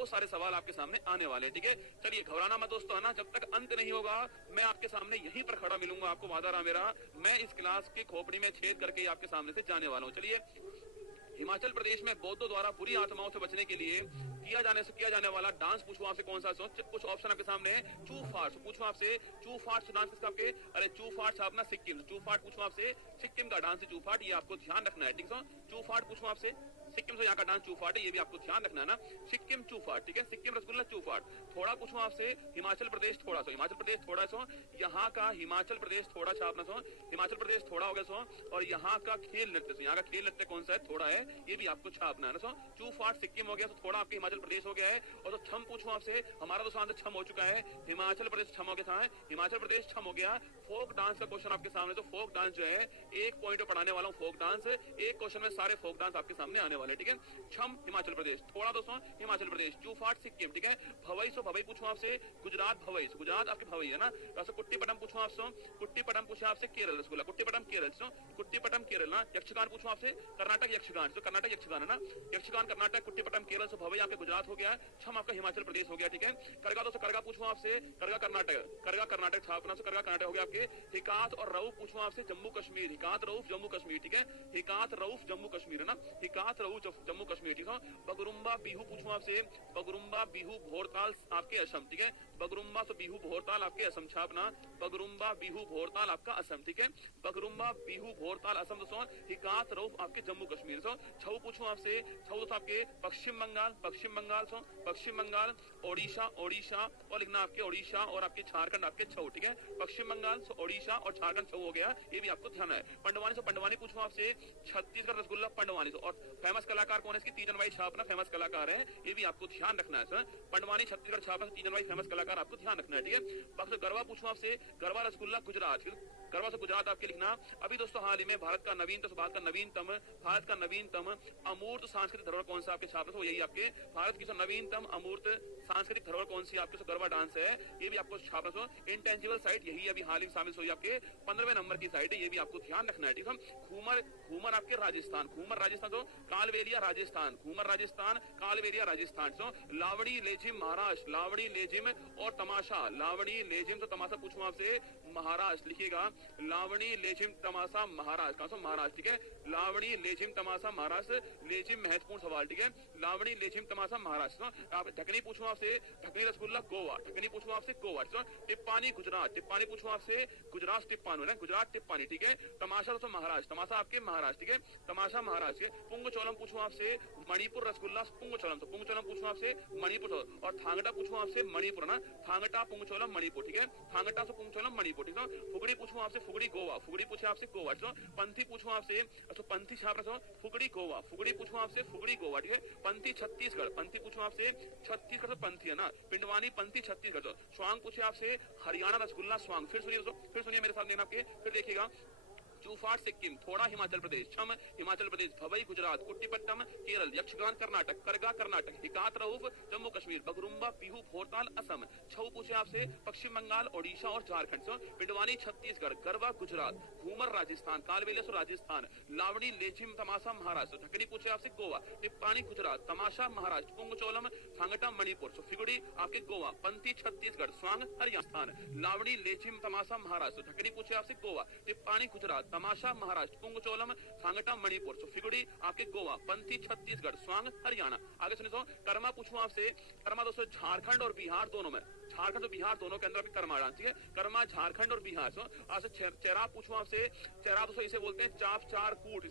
बहुत सारे सवाल आपके सामने आने वाले हैं, ठीक है। चलिए घबराना मत दोस्तों, है ना, जब तक अंत नहीं होगा मैं आपके सामने यहीं पर खड़ा मिलूंगा, आपको वादा रहा मेरा, मैं इस क्लास की खोपड़ी में छेद करके आपके सामने से जाने वाला हूँ। चलिए, हिमाचल प्रदेश में बौद्धों द्वारा बुरी आत्माओं से बचने के लिए किया जाने वाला डांस पूछो आपसे कौन सा। कुछ ऑप्शन आपके सामने है। चू फाट पूछो आपसे, चू फाट डांस किसका आपके, अरे चू फाट अपना सिक्किम, चू फाट पूछो आपसे, सिक्किम का डांस है चू फाट, ये आपको ध्यान रखना है, ठीक है। चू फाट पूछो आपसे, सिक्किम से यहाँ का डांस चूफाट है, ये भी आपको ध्यान रखना है ना, सिक्किम चूफाट, ठीक है, सिक्किम रसगुल्ला चूफाट। थोड़ा पूछूं आपसे, हिमाचल प्रदेश थोड़ा सो, हिमाचल प्रदेश थोड़ा सो, यहाँ का हिमाचल प्रदेश थोड़ा छापना सो, हिमाचल प्रदेश थोड़ा हो गया सो, और यहाँ का खेल नृत्य, यहाँ का खेल नृत्य कौन सा है, थोड़ा है, ये भी आपको छापना है ना सो। चूफाट सिक्किम हो गया, तो थोड़ा आपके हिमाचल प्रदेश हो गया है। और तो छम पूछूं आपसे, हमारा तो शांत छम हो चुका है, हिमाचल प्रदेश छम हो गया था, हिमाचल प्रदेश छम हो गया। फोक डांस का क्वेश्चन आपके सामने, तो फोक डांस जो है 1 पॉइंट पढ़ाने वाला हूँ, फोक डांस, एक क्वेश्चन में सारे फोक डांस आपके सामने आने वाले, ठीक है। छम हिमाचल प्रदेश, थोड़ा दोस्तों हिमाचल प्रदेश, चूफाट सिक्किम, ठीक है। भवई सो भवई पूछूं आपसे, गुजरात भवई, गुजरात आपकी भवई है ना। तो कुट्टीपटम पूछूं आपसे, कुट्टीपटम पूछे आपसे केरल रसगुल्ला, कुट्टीपटम केरल, सो कुट्टीपटम केरल ना। यक्षगान पूछूं आपसे, कर्नाटक यक्षगान, तो कर्नाटक यक्षगान है ना, यक्षगान कर्नाटक, कुट्टीपटम केरल, सो भवई आपके गुजरात हो गया, छम आपका हिमाचल प्रदेश हो गया, ठीक है। करगा दोस्तों, करगा पूछूं आपसे, करगा कर्नाटक, करगा कर्नाटक छापना, सो करगा कर्नाटक हो गया आपके। हिकात और रऊफ पूछूं आपसे, जम्मू कश्मीर, हिकात रऊफ जम्मू कश्मीर, ठीक है, हिकात रऊफ जम्मू कश्मीर है ना, हिकात रऊफ जम्मू कश्मीर, ठीक है। बगरुम्बा बिहू पूछूं आपसे, बगरुम्बा बिहू भोरताल आपके असम, ठीक है, बगरुम्बा तो बिहू भोरताल आपके असम छापना, बगरुम्बा बिहू भोरताल आपका असम, ठीक है, बगरुम्बा बिहू भोरताल असम दोस्तों। हिकात रऊफ आपके जम्मू कश्मीर। सो छऊ पूछूं आपसे, छऊ तो आपके पश्चिम बंगाल, पश्चिम बंगाल, सो पश्चिम बंगाल, ओडिशा, ओडिशा और लिखना आपके ओडिशा और आपके झारखंड आपके छऊ, ठीक है, पश्चिम बंगाल, सो ओडिशा और झारखंड छऊ हो गया, ये भी आपको ध्यान है। पंडवानी, सो पंडवानी पूछूं आपसे, छत्तीसगढ़ रसगुल्ला पंडवानी, और फेमस कलाकार कौन है इसकी, तीजन भाई छापना फेमस कलाकार है, ये भी आपको ध्यान रखना है सर। पंडवानी छत्तीसगढ़ छापना, तीजन भाई फेमस कलाकार, आपको ध्यान रखना है, ठीक है। गरबा पूछूं आपसे, गरबा रसगुल्ला गुजरात, गरबा से गुजरात आपके लिखना। अभी दोस्तों हाल ही में भारत का नवीनतम अमूर्त सांस्कृतिक धरोहर कौन सा आपके छात्र, तो यही आपके भारत की नवीनतम अमूर्त सांस्कृतिक धरोहर कौन सी आपके गरबा डांस है, ये भी आपको छापना। सो इंटेंजिबल साइट यही अभी हाल ही में शामिल हुई आपके 15वें नंबर की साइट है, ये भी आपको ध्यान रखना है, ठीक है। घूमर, घूमर आपके राजस्थान, घूमर राजस्थान, तो कालवेलिया राजस्थान, घूमर राजस्थान, कालवेलिया राजस्थान। सो लावड़ी लेजिम महाराष्ट्र, लावड़ी लेजिम और तमाशा, लावड़ी लेजिम तो तमाशा पूछूं आपसे महाराष्ट्र, लिखिएगा लावणी लेजिम तमाशा महाराष्ट्र, कहां से महाराष्ट्र, ठीक है, लावणी लेजिम तमाशा महाराष्ट्र, लेजिम महत्वपूर्ण सवाल, ठीक है, लावणी लेजिम तमाशा महाराष्ट्र। आप ढकनी पूछूं आपसे, ढकनी रसगुल्ला गोवा, ढकनी पूछूं आपसे गोवा। टिप्पानी गुजरात, टिप्पानी पूछूं आपसे गुजरात टिप्पानी है, गुजरात टिप्पानी, ठीक है। तमाशा दोस्तों महाराष्ट्र, तमाशा आपके महाराष्ट्र, ठीक है, तमाशा महाराष्ट्र। पुंगचोलम पूछूं आपसे, मणिपुर रसगुल्ला पुंगचोलम, तो पुंगचोलम पूछूं आपसे मणिपुर, और थांगटा पूछूं आपसे मणिपुर ना, थांगटा पुंगचोलम मणिपुर, ठीक है, थांगटा से पुंगचोलम मणिपुर, ठीक है। फुगड़ी पूछूं आपसे, फुगड़ी गोवा, फुगड़ी पूछे आपसे गोवा। पंथी पूछूं आपसे, तो पंथी छाप रहा, फुगड़ी गोवा, फुगड़ी पूछूं आपसे फुगड़ी गोवा, ठीक है। पंथी छत्तीसगढ़, पंथी पूछूं आपसे छत्तीसगढ़, पंथी है ना, पिंडवानी पंथी छत्तीसगढ़। स्वांग पूछे आपसे हरियाणा रसगुल्ला स्वांग, फिर सुनिए मेरे साथ लेना आपके, फिर देखिएगा। चूफाट सिक्किम, थोड़ा हिमाचल प्रदेश, छम हिमाचल प्रदेश, भवई गुजरात, कुट्टीपट्टम केरल, यक्षगान कर्नाटक, करगा कर्नाटक, हिकात रऊफ जम्मू कश्मीर, बगरुम्बा बिहू भोरताल असम। छऊ पूछे आपसे पश्चिम बंगाल, ओडिशा और झारखंड। पिंडवानी छत्तीसगढ़, गरबा गुजरात, घूमर राजस्थान, कालवेलिया राजस्थान, लावणी लेजिम तमाशा महाराष्ट्र। ढकनी पूछे आपसे गोवा, टिप्पानी गुजरात, तमाशा महाराष्ट्र, पुंगचोलम थांगटा मणिपुर, फिगुड़ी आपके गोवा, पंथी छत्तीसगढ़, स्वांग हरियाणा, लावणी लेजिम तमाशा महाराष्ट्र। ढकनी पूछे आपसे गोवा, टिप्पानी गुजरात, तमाशा महाराष्ट्र, पुंगचोलम थांगटा मणिपुर, फिगुड़ी आपके गोवा, पंथी छत्तीसगढ़, स्वांग हरियाणा। आगे सुनिए तो कर्मा पूछूं आपसे, कर्मा दोस्तों झारखंड और बिहार दोनों में, झारखंड और बिहार दोनों के अंदर कर्मा डांस, ठीक है, कर्मा झारखंड और बिहार। आज चेरा पूछूं आपसे, चेरा दोस्तों इसे बोलते हैं चाप चार कूट,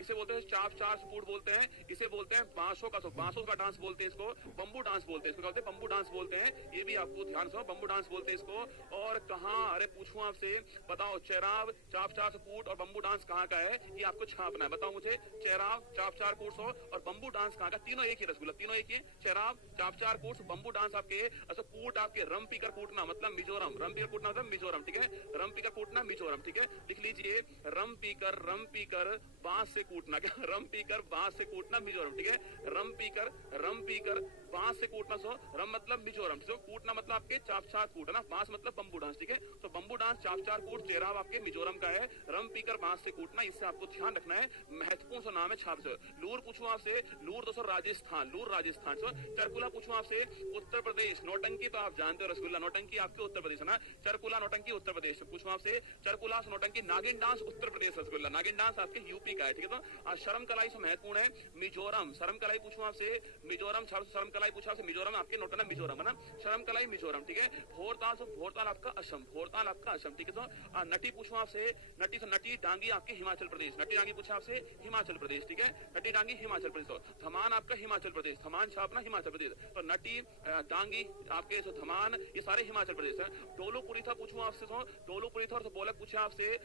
इसे बोलते हैं चाप चार कूट बोलते हैं, इसे बोलते हैं बांसों का, बांसों का डांस बोलते हैं इसको, बम्बू डांस बोलते हैं इसको, बोलते हैं बम्बू डांस बोलते हैं, ये भी आपको ध्यान से, बम्बू डांस बोलते हैं इसको। और कहाँ, अरे पूछूं आपसे, बताओ चेराव, चाप चार कूट और बम्बू डांस कहाँ का है, ये आपको छापना है, बताओ मुझे। चेराव, चाप चार कूट और बम्बू डांस कहाँ का, तीनों एक ही रसगुल्ला, तीनों एक ही, चेराव, चाप चार कूट, बम्बू डांस आपके, अच्छा कूट आपके रम पीकर कूटना मतलब मिजोरम, रम पीकर कूटना मतलब मिजोरम, ठीक है, रम पीकर कूटना मिजोरम, ठीक है, लिख लीजिए रम पीकर बांस से कूटना, क्या, रम पीकर बांस से कूटना मिजोरम, ठीक है, रम पीकर बांस से कूटना सो, रम मतलब मिजोरम, सो कूटना मतलब आपके चाप चार कूट है ना, बांस मतलब बम्बू डांस, ठीक है। तो बम्बू डांस चाप चार कूट चेहराव आपके मिजोरम का है, रम पीकर बांस से कूटना, इससे आपको ध्यान रखना है। महत्वपूर्ण सा नाम है छाप से। लूर पूछूं आपसे, लूर दोस्तों राजस्थान, लूर राजस्थान। सो चरकुला पूछूं आपसे, उत्तर प्रदेश। नौटंकी तो आप जानते हो, रसगुल्ला नौटंकी आपके उत्तर प्रदेश है ना, चरकुला नौटंकी उत्तर प्रदेश। पूछूं आपसे चरकुला नौटंकी, नागिन डांस उत्तर प्रदेश, रसगुल्ला नागिन डांस आपके यूपी का है, ठीक है। तो शर्म कलाई से महत्वपूर्ण है मिजोरम, शर्म कलाई पूछूं आपसे, मिजोरम शर्म कलाई पूछा आपसे, मिजोरम आपके नोटना मिजोरम है ना, शर्म कलाई मिजोरम, ठीक है। भोरताल से भोरताल आपका असम, भोरताल आपका असम, ठीक है। तो नटी पूछूं आपसे, नटी से नटी डांगी आपके हिमाचल प्रदेश, नटी डांगी पूछा आपसे हिमाचल प्रदेश, ठीक है। नटी डांगी हिमाचल प्रदेश। तो धमान आपका हिमाचल प्रदेश, धमान छापना हिमाचल प्रदेश। तो नटी डांगी आपके धमान ये सारे हिमाचल प्रदेश है। डोलूपुरी था पूछूं आपसे, तो डोलूपुरी था और बोलक पूछा आपसे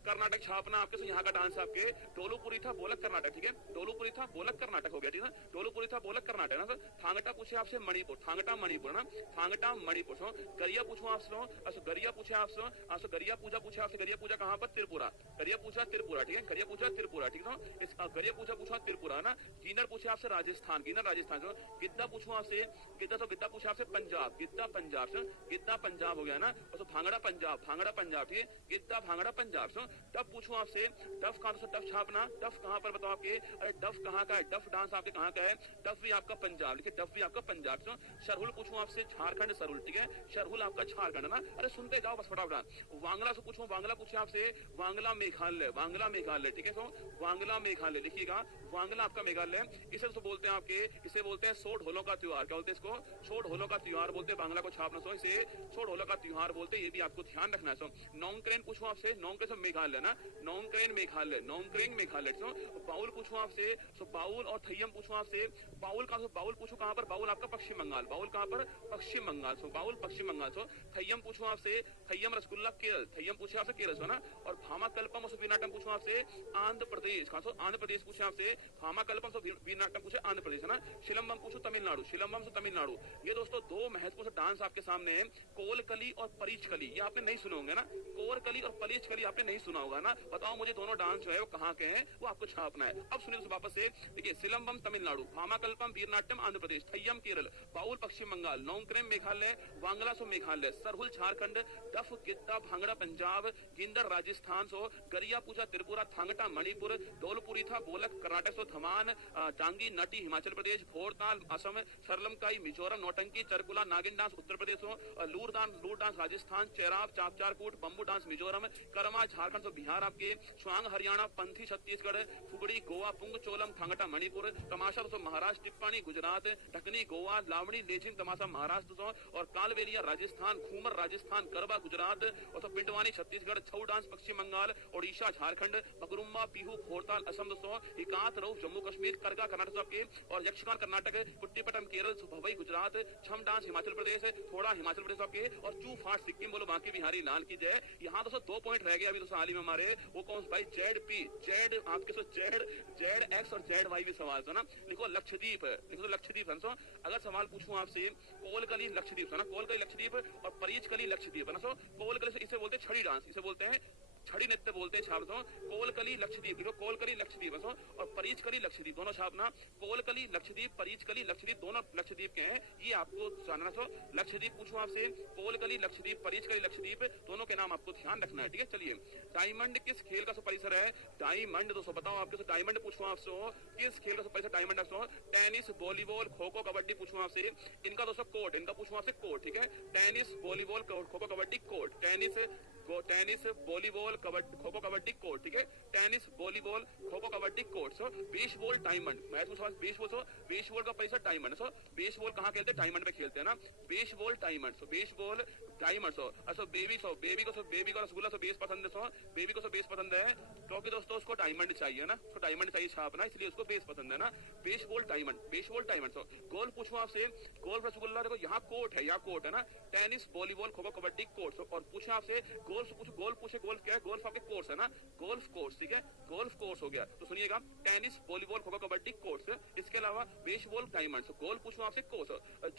कर्नाटक छापना आपके, तो यहाँ का डांस आपके डोलूपुरी था बोलक कर्नाटक, ठीक है। डोलूपुरी था बोलक कर्नाटक हो गया, ठीक है। डोलूपुरी था बोलक कर्नाटक ना। तो थांगटा पूछे आपसे मणिपुर, थांगटा मणिपुर ना, थांगटा मणिपुर। सो गरिया पूछो आपसे, गरिया पूछे आपसे, गरिया पूजा पूछे आपसे, गरिया पूजा कहाँ पर, त्रिपुरा, गरिया पूजा त्रिपुरा, ठीक है। गरिया पूजा त्रिपुरा, ठीक है। इस गरिया पूजा पूछा त्रिपुरा ना। गिन्नर पूछे आपसे राजस्थान, गिन्नर राजस्थान। गिद्दा पूछो आपसे, गिद्दा तो गिद्दा पूछे आपसे पंजाब, गिद्दा पंजाब से, गिद्दा पंजाब हो गया ना। और भांगड़ा पंजाब, भांगड़ा पंजाब, ठीक है। गिद्दा भांगड़ा पंजाब से। डफ पूछूं आपसे, डफ कहां से, डफ छापना, डफ कहां पर बताओ आपके, अरे डफ कहां का है, डफ डांस आपके कहां का है, डफ भी आपका पंजाब, ठीक है, डफ भी आपका पंजाब। तो शरहुल पूछूं आपसे, झारखंड सरहुल, ठीक है, शरहुल आपका झारखंड है ना। अरे सुनते जाओ बस फटाफट। वांगला से पूछूं, वांगला पूछे आपसे, वांगला मेघालय, वांगला मेघालय, ठीक है। तो वांगला मेघालय लिखिएगा, वांगला आपका मेघालय। इसे तो बोलते हैं आपके, इसे बोलते हैं सो ढोलों का त्योहार, क्या बोलते हैं इसको, सो ढोलों का त्योहार बोलते हैं, बांग्ला को छापना, सो इसे सो ढोलों का त्योहार बोलते हैं, ये भी आपको ध्यान रखना है। सो नोंगक्रेन पूछूं आपसे, नोंगक्रेन मेघालय ना, नोंगक्रेन मेघालय, नोंगक्रेन मेघालय। सो बाउल पूछूं आपसे, सो बाउल और थैयम पूछूं आपसे, बाउल का बाउल पूछूं कहां पर, बाउल आपका पश्चिम बंगाल, बाउल कहां पर, पश्चिम बंगाल। सो बाउल पश्चिम बंगाल। सो थैयम पूछूं आपसे, थैयम रसगुल्ला केरल, थैयम पूछे आपसे केरल से ना। और भामा कल्पम और वीरनाट्यम पूछूं आपसे आंध्र प्रदेश, कहां से, आंध्र प्रदेश पूछे आपसे, भामा कल्पम से वीरनाट्यम पूछे आंध्र प्रदेश है ना। शिलंबम पूछो तमिलनाडु, शिलंबम से तमिलनाडु। ये दोस्तों दो महत्वपूर्ण डांस आपके सामने है, कोलकली और परीचकली, ये आपने नहीं सुने होंगे ना, कोलकली और परीचकली आपने नहीं सुना होगा ना। बताओ मुझे दोनों डांस जो है वो कहाँ के हैं, वो आपको छापना है। अब सुनिए वापस से, देखिए, सिलंबम तमिलनाडु, भामाकल्पम वीरनाट्यम आंध्र प्रदेश, थैयम केरल, बाउल पश्चिम बंगाल, नोंगक्रेम मेघालय, वांगला सो मेघालय, सरहुल झारखंड, डफ गिद्दा भांगड़ा पंजाब, गिंदर राजस्थान, सो गरिया पूजा त्रिपुरा, थांगटा मणिपुर, डोलपुरी था बोलक कर्नाटक, सो धमान डांगी नटी हिमाचल प्रदेश, भोरताल असम, सरलमकाई मिजोरम, नौटंकी चरकुला नागिन डांस उत्तर प्रदेश, लूर डांस राजस्थान, चेराव चाप चार कूट, बम्बू डांस मिजोरम, करमा झारखंड, सो बिहार आपके, स्वांग हरियाणा, पंथी छत्तीसगढ़, फुगड़ी गोवा, पुंग चोलम थांगटा मणिपुर, तमाशा तो महाराष्ट्र, टिप्पाणी गुजरात, ढकनी गोवा, लावणी लेजिम तमाशा महाराष्ट्र, और कालबेलिया राजस्थान, घूमर राजस्थान, गरबा गुजरात, और पिंडवानी छत्तीसगढ़, छऊ डांस पश्चिम बंगाल, ओडिशा झारखंड, बगरुम्बा पीहू भोरताल असम दोस्तों, हिकात रऊ जम्मू कश्मीर, करगा कर्नाटक के, और यक्षगान कर्नाटक, कुट्टीपटम केरल, भवई गुजरात, छम डांस हिमाचल प्रदेश, थोड़ा हिमाचल प्रदेश आपके, और चू फाट सिक्किम, बोलो बाकी बिहारी लाल की जय। यहाँ दोस्तों 2 पॉइंट रह गए अभी दोस्तों हाल ही में हमारे, वो कौन भाई, जेड पी, जेड आपके सो जेड, जेड एक्स और जेड वाई भी सवाल था ना। लिखो लक्षद्वीप, लिखो लक्षद्वीप है। अगर सवाल पूछूं आपसे, कोलकली लक्षद्वीप है ना, कोलकली लक्षद्वीप और परीचकली लक्षद्वीप है ना। सो कोलकली इसे बोलते हैं छड़ी डांस, इसे बोलते हैं छड़ी नृत्य बोलते हैं छाप दो। कोलकली लक्षद्वीप, देखो कोलकली लक्षद्वीप और परीचकली लक्षद्वीप दोनों छापना। कोलकली लक्षद्वीप, परीचकली लक्षद्वीप दोनों लक्षद्वीप के हैं, ये आपको जानना। सो लक्षद्वीप पूछूं आपसे, कोलकली लक्षद्वीप, परीचकली लक्षद्वीप दोनों के नाम आपको ध्यान रखना है, ठीक है। चलिए, डायमंड किस खेल का परिसर है, डायमंड दोस्तों बताओ आपके, डायमंड पूछूं आपसे किस खेल का परिसर, डायमंड आपसे टेनिस, वॉलीबॉल, खो खो, कबड्डी पूछूं आपसे, इनका दोस्तों कोर्ट, इनका पूछूं आपसे कोर्ट, ठीक है। Tennis, volleyball, kho kho, kabaddi, court, tennis volleyball kho kho kabaddi court, ठीक है। Tennis volleyball kho kho kabaddi court. सो बेसबॉल डायमंड, मैं पूछा बेसबॉल, सो बेसबॉल का परिसर डायमंड। सो बेसबॉल कहाँ खेलते हैं, डायमंड पे खेलते हैं ना, बेसबॉल डायमंड। सो बेसबॉल डायमंड। सो बेबी को रसगुल्ला सो बेस पसंद है, सो बेबी को सो बेस पसंद है क्योंकि दोस्तों उसको डायमंड चाहिए ना, तो डायमंड चाहिए छापना, इसलिए उसको बेस पसंद है ना। Baseball diamond, baseball diamond. सो गोल्फ पूछूं आपसे, गोल्फ रसगुल्ला, देखो यहाँ कोर्ट है, यहाँ कोर्ट है ना, tennis volleyball kho kho kabaddi court. और पूछे आपसे गोल्फ, गोल्फ पूछे, गोल्फ क्या है, गोल्फ आपके कोर्स है ना, गोल्फ कोर्स, ठीक है, गोल्फ कोर्स हो गया। तो सुनिएगा, tennis, volleyball, kho kho, kabaddi course. इसके अलावा बेसबॉल डायमंड, गोल्फ पूछूं आपसे कोर्स,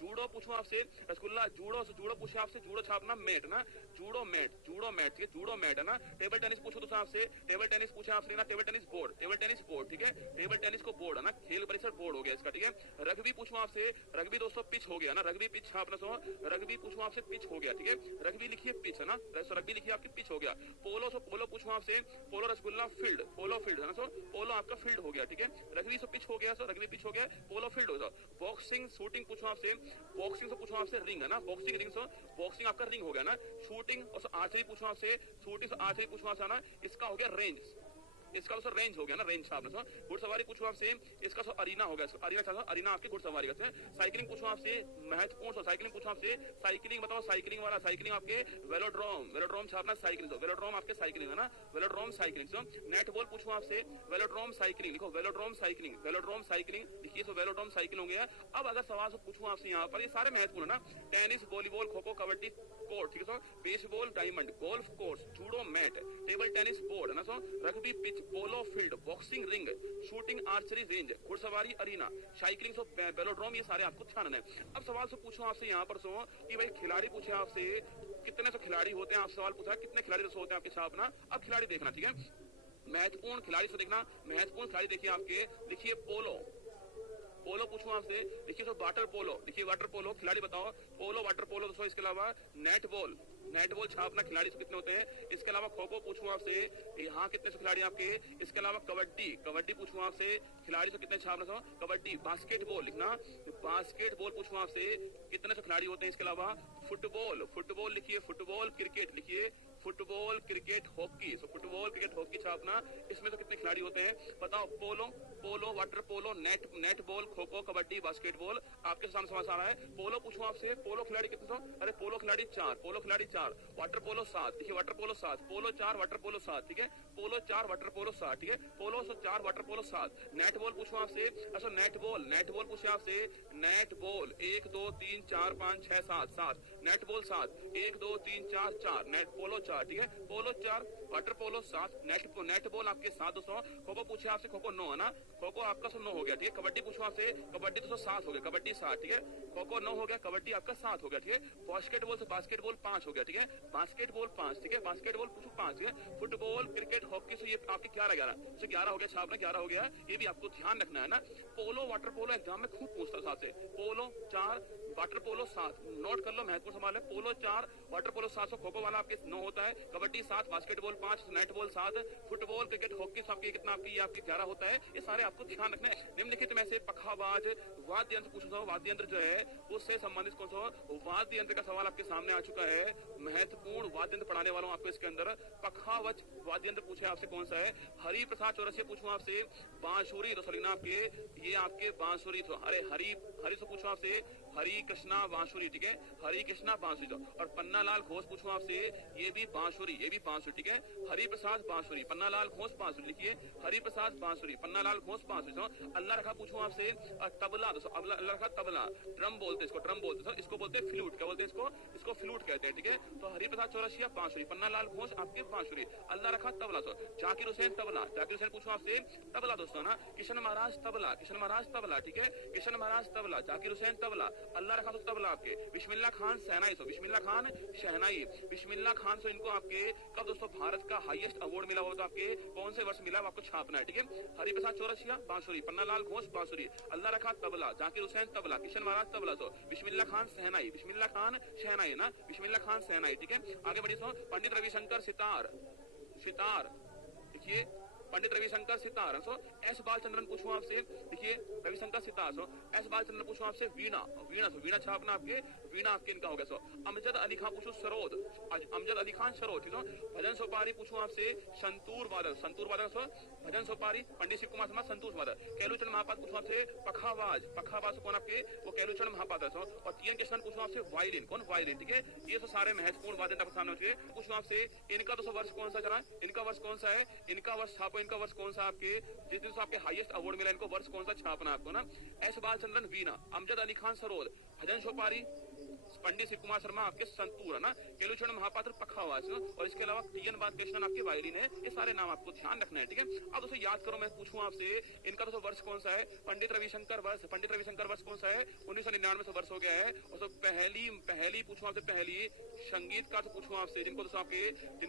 जूडो पूछूं आपसे रसगुल्ला, जूडो पूछे आपसे, जूडो छापना मैट ना, जूडो मैट, ठीक है, जूडो मैट है ना। टेबल टेनिस पूछो तो आपसे, टेबल टेनिस पूछा आपसे ना, टेबल टेनिस बोर्ड, ठीक है, टेबल टेनिस को बोर्ड है ना, खेल परिसर बोर्ड हो गया इसका, ठीक है। रग्बी पूछूं आपसे, रग्बी दोस्तों पिच हो गया ना, रग्बी पिच छापना सो, रग्बी पूछूं आपसे पिच हो गया, ठीक है, रग्बी लिखिए पिच है ना, रग्बी लिखिए आपकी पिच हो गया। पोलो पूछूं आपसे, पोलो रसगुल्ला फील्ड, पोलो फील्ड है ना सो, पोलो आपका फील्ड हो गया, ठीक है। रग्बी सो पिच हो गया, सो रग्बी पिच हो गया, पोलो फील्ड हो गया। बॉक्सिंग शूटिंग पूछूं आपसे, बॉक्सिंग से पूछूं आपसे रिंग है ना, बॉक्सिंग रिंग, सो बॉक्सिंग आपका रिंग हो गया ना। शूटिंग और आर्चरी पूछूं आपसे, शूटिंग आर्चरी पूछूं आपसे ना, इसका हो गया रेंज, इसका तो रेंज हो गया ना, रेंज छापना सो। घुड़सवारी पूछो आपसे, इसका सो अरीना हो गया, अरीना आपकी घुड़सवारी का। साइकिलिंग पूछो आपसे, महत्वपूर्ण सो साइकिलिंग पूछो आपसे, साइकिलिंग बताओ, साइकिलिंग वाला, साइकिलिंग आपके वेलोड्रोम छापना, साइकिलिंग, वेलोड्रोम आपके साइकिलिंग है ना, velodrome cycling. So net ball पूछो आपसे, वेलोड्रोम साइकिलिंग लिखो, वेलोड्रोम साइकिलिंग लिखिए, सो वेलोड्रोम साइकिलिंग हो गया। अब अगर सवाल पूछूं आपसे यहाँ पर, ये सारे महत्वपूर्ण है ना, tennis, volleyball, kho kho, kabaddi court, ठीक है so, baseball diamond, golf course, judo mat, table tennis board है ना so, rugby pitch, polo field, boxing ring, shooting archery range, घुड़सवारी अरीना, साइकिलिंग सो, वेलोड्रोम, ये सारे आपको छानना है। अब सवाल से पूछो आपसे यहाँ पर सो कि भाई खिलाड़ी पूछे आपसे कितने सो खिलाड़ी होते हैं, आप सवाल पूछा कितने खिलाड़ी होते हैं आपके छापना। अब खिलाड़ी देखना, ठीक है, महत्वपूर्ण खिलाड़ी से देखना, महत्वपूर्ण खिलाड़ी देखिए आपके, लिखिए पोलो पूछूं आपसे, देखिए तो वाटर पोलो, देखिए वाटर पोलो खिलाड़ी बताओ, पोलो वाटर पोलो दोस्तों। इसके अलावा नेट बॉल छापना खिलाड़ी कितने होते हैं। इसके अलावा खो खो पूछूं आपसे, यहाँ कितने खिलाड़ी आपके। इसके अलावा कबड्डी पूछूं आपसे, खिलाड़ी से कितने छापना सो, कबड्डी। बास्केटबॉल लिखना, बास्केटबॉल पूछूं आपसे कितने खिलाड़ी होते हैं। इसके अलावा फुटबॉल लिखिए, फुटबॉल क्रिकेट लिखिए, फुटबॉल क्रिकेट हॉकी, सो फुटबॉल क्रिकेट हॉकी छापना, इसमें तो कितने खिलाड़ी होते हैं बताओ। पोलो water polo, net ball, kho kho, kabaddi, basketball, आपके सामने समझ आ रहा है। पोलो पूछूं आपसे, पोलो खिलाड़ी कितने सो, अरे पोलो खिलाड़ी 4, वाटर पोलो 7, देखिए वाटर पोलो 7, पोलो 4, वाटर पोलो 7, ठीक है, पोलो 4, वाटर पोलो 7, ठीक है, polo 4, water polo 7। Netball पूछूं आपसे, अच्छा नेट बॉल पूछे आपसे, netball 1 2 3 4 5 6 7, netball 7, 1 2 3 4 4, net polo 4, ठीक है, polo 4, water polo 7, netball आपके 7 दोस्तों। खो खो पूछे आपसे, खो खो 9 है ना, खो खो आपका 9 हो गया, ठीक है। कबड्डी पूछो आपसे, कबड्डी दोस्तों 7 हो गया, कबड्डी 7, ठीक है, खो खो 9 हो गया, कबड्डी आपका 7 हो गया, ठीक है। बास्केटबॉल से बास्केटबॉल 5 हो गया, ठीक है, बास्केटबॉल 5, ठीक है, बास्केटबॉल पूछो 5, ठीक है। फुटबॉल क्रिकेट हॉकी से ये आपके 11 हो गया, छापना 11 हो गया, ये भी आपको ध्यान रखना है ना। पोलो वाटर पोलो एग्जाम में खूब पूछता है साथ से, पोलो 4, वाटर पोलो 7, नोट कर लो, महत्वपूर्ण सवाल है। Polo 4, water polo 7, kho kho वाला आपके 9 होता है, kabaddi 7, basketball 5, net ball 7, football cricket hockey आपकी कितना आपकी 11 होता है। ये सारे आपको ध्यान रखना है। निम्नलिखित में से पखाबाज वाद्य यंत्र पूछो, वाद्य यंत्र जो है उससे संबंधित कौन सा वाद्य यंत्र का सवाल आपके सामने आ चुका है। महत्वपूर्ण वाद्य यंत्र पढ़ाने वालों आपको इसके अंदर पखावज वाद्य यंत्र पूछे आपसे कौन सा है। हरि प्रसाद चौरसिया पूछो आपसे, बांसुरी तो सलीना आपके, ये आपके बांसुरी तो, अरे हरि से पूछो आपसे, हरि कृष्णा बांसुरी, ठीक है, हरि कृष्णा बांसुरी तो। और पन्ना लाल घोष पूछो आपसे, ये भी बांसुरी, ठीक है, हरि प्रसाद बांसुरी, पन्ना लाल घोष बांसुरी लिखिए, हरि प्रसाद बांसुरी, पन्ना लाल घोष बांसुरी। तो अल्लाह रखा पूछो आपसे, तबला दोस्तों, अल्लाह रखा तबला, ड्रम बोलते हैं इसको बोलते हैं फ्लूट, क्या बोलते हैं इसको फ्लूट कहते हैं, ठीक है। तो हरि प्रसाद चौरसिया बांसुरी, पन्ना लाल घोष आपके बांसुरी, अल्लाह रखा तबला। तो जाकिर हुसैन तबला, पूछो आपसे तबला दोस्तों ना। किशन महाराज तबला, ठीक है, किशन महाराज तबला, जाकिर हुसैन तबला, अल्लाह रखा तो तबला आपके। बिस्मिल्लाह खान शहनाई, बिस्मिल्लाह खान से इनको आपके कब दोस्तों भारत का हाईएस्ट अवार्ड मिला हो, तो आपके कौन से वर्ष मिला आपको छापना है, ठीक है। हरि प्रसाद चौरसिया बांसुरी, पन्ना लाल घोष बांसुरी, अल्लाह रखा तबला, जाकिर हुसैन तबला, किशन महाराज तबला। तो बिस्मिल्लाह खान शहनाई ना, बिस्मिल्लाह खान शहनाई, ठीक है। आगे बढ़िए सो, पंडित रविशंकर सितार, देखिए पंडित रविशंकर सितार। सो एस बालचंद्रन पूछूं आपसे, देखिए रविशंकर सितार। सो एस बालचंद्रन पूछूं आपसे, वीणा छापना आपके, वीणा आपके इनका हो गया। सो अमजद अली खान पूछो सरोद, अमजद अली खान सरोद, ठीक है। भजन सोपारी पूछूं आपसे, संतूर वादक। सो भजन सोपारी, पंडित शिव कुमार शर्मा संतूर वादक। कैलूचरण महापात्र पूछूं आपसे, पखावाज कौन आपके, वो कैलूचरण महापात्र। सो और टी एन कृष्णन पूछूं आपसे, वायलिन, ठीक है। ये तो सारे महत्वपूर्ण वाद्य यंत्र सामने होते हैं। पूछूं आपसे, इनका तो वर्ष कौन सा चला, इनका वर्ष कौन सा है, इनका वर्ष छापो, इनका वर्ष कौन सा आपके, जिस दिन आपके हाईएस्ट अवार्ड मिला, इनको वर्ष कौन सा छापना आपको ना। एस बालचंद्रन वीणा, अमजद अली खान सरोद, भजन सोपारी पंडित शिव कुमार शर्मा आपके संतूर है ना, केलुचरण महापात्र पखावास, और इसके अलावा टीएन बालकृष्णन आपके वायलिन है। ये सारे नाम आपको ध्यान रखना है, ठीक है। अब उसे याद करो, मैं पूछूं आपसे इनका तो वर्ष कौन सा है। पंडित रविशंकर वर्ष कौन सा है, 1999 से वर्ष हो गया है। और पहली पूछूं आपसे, पहली संगीत का तो पूछूं आपसे जिनको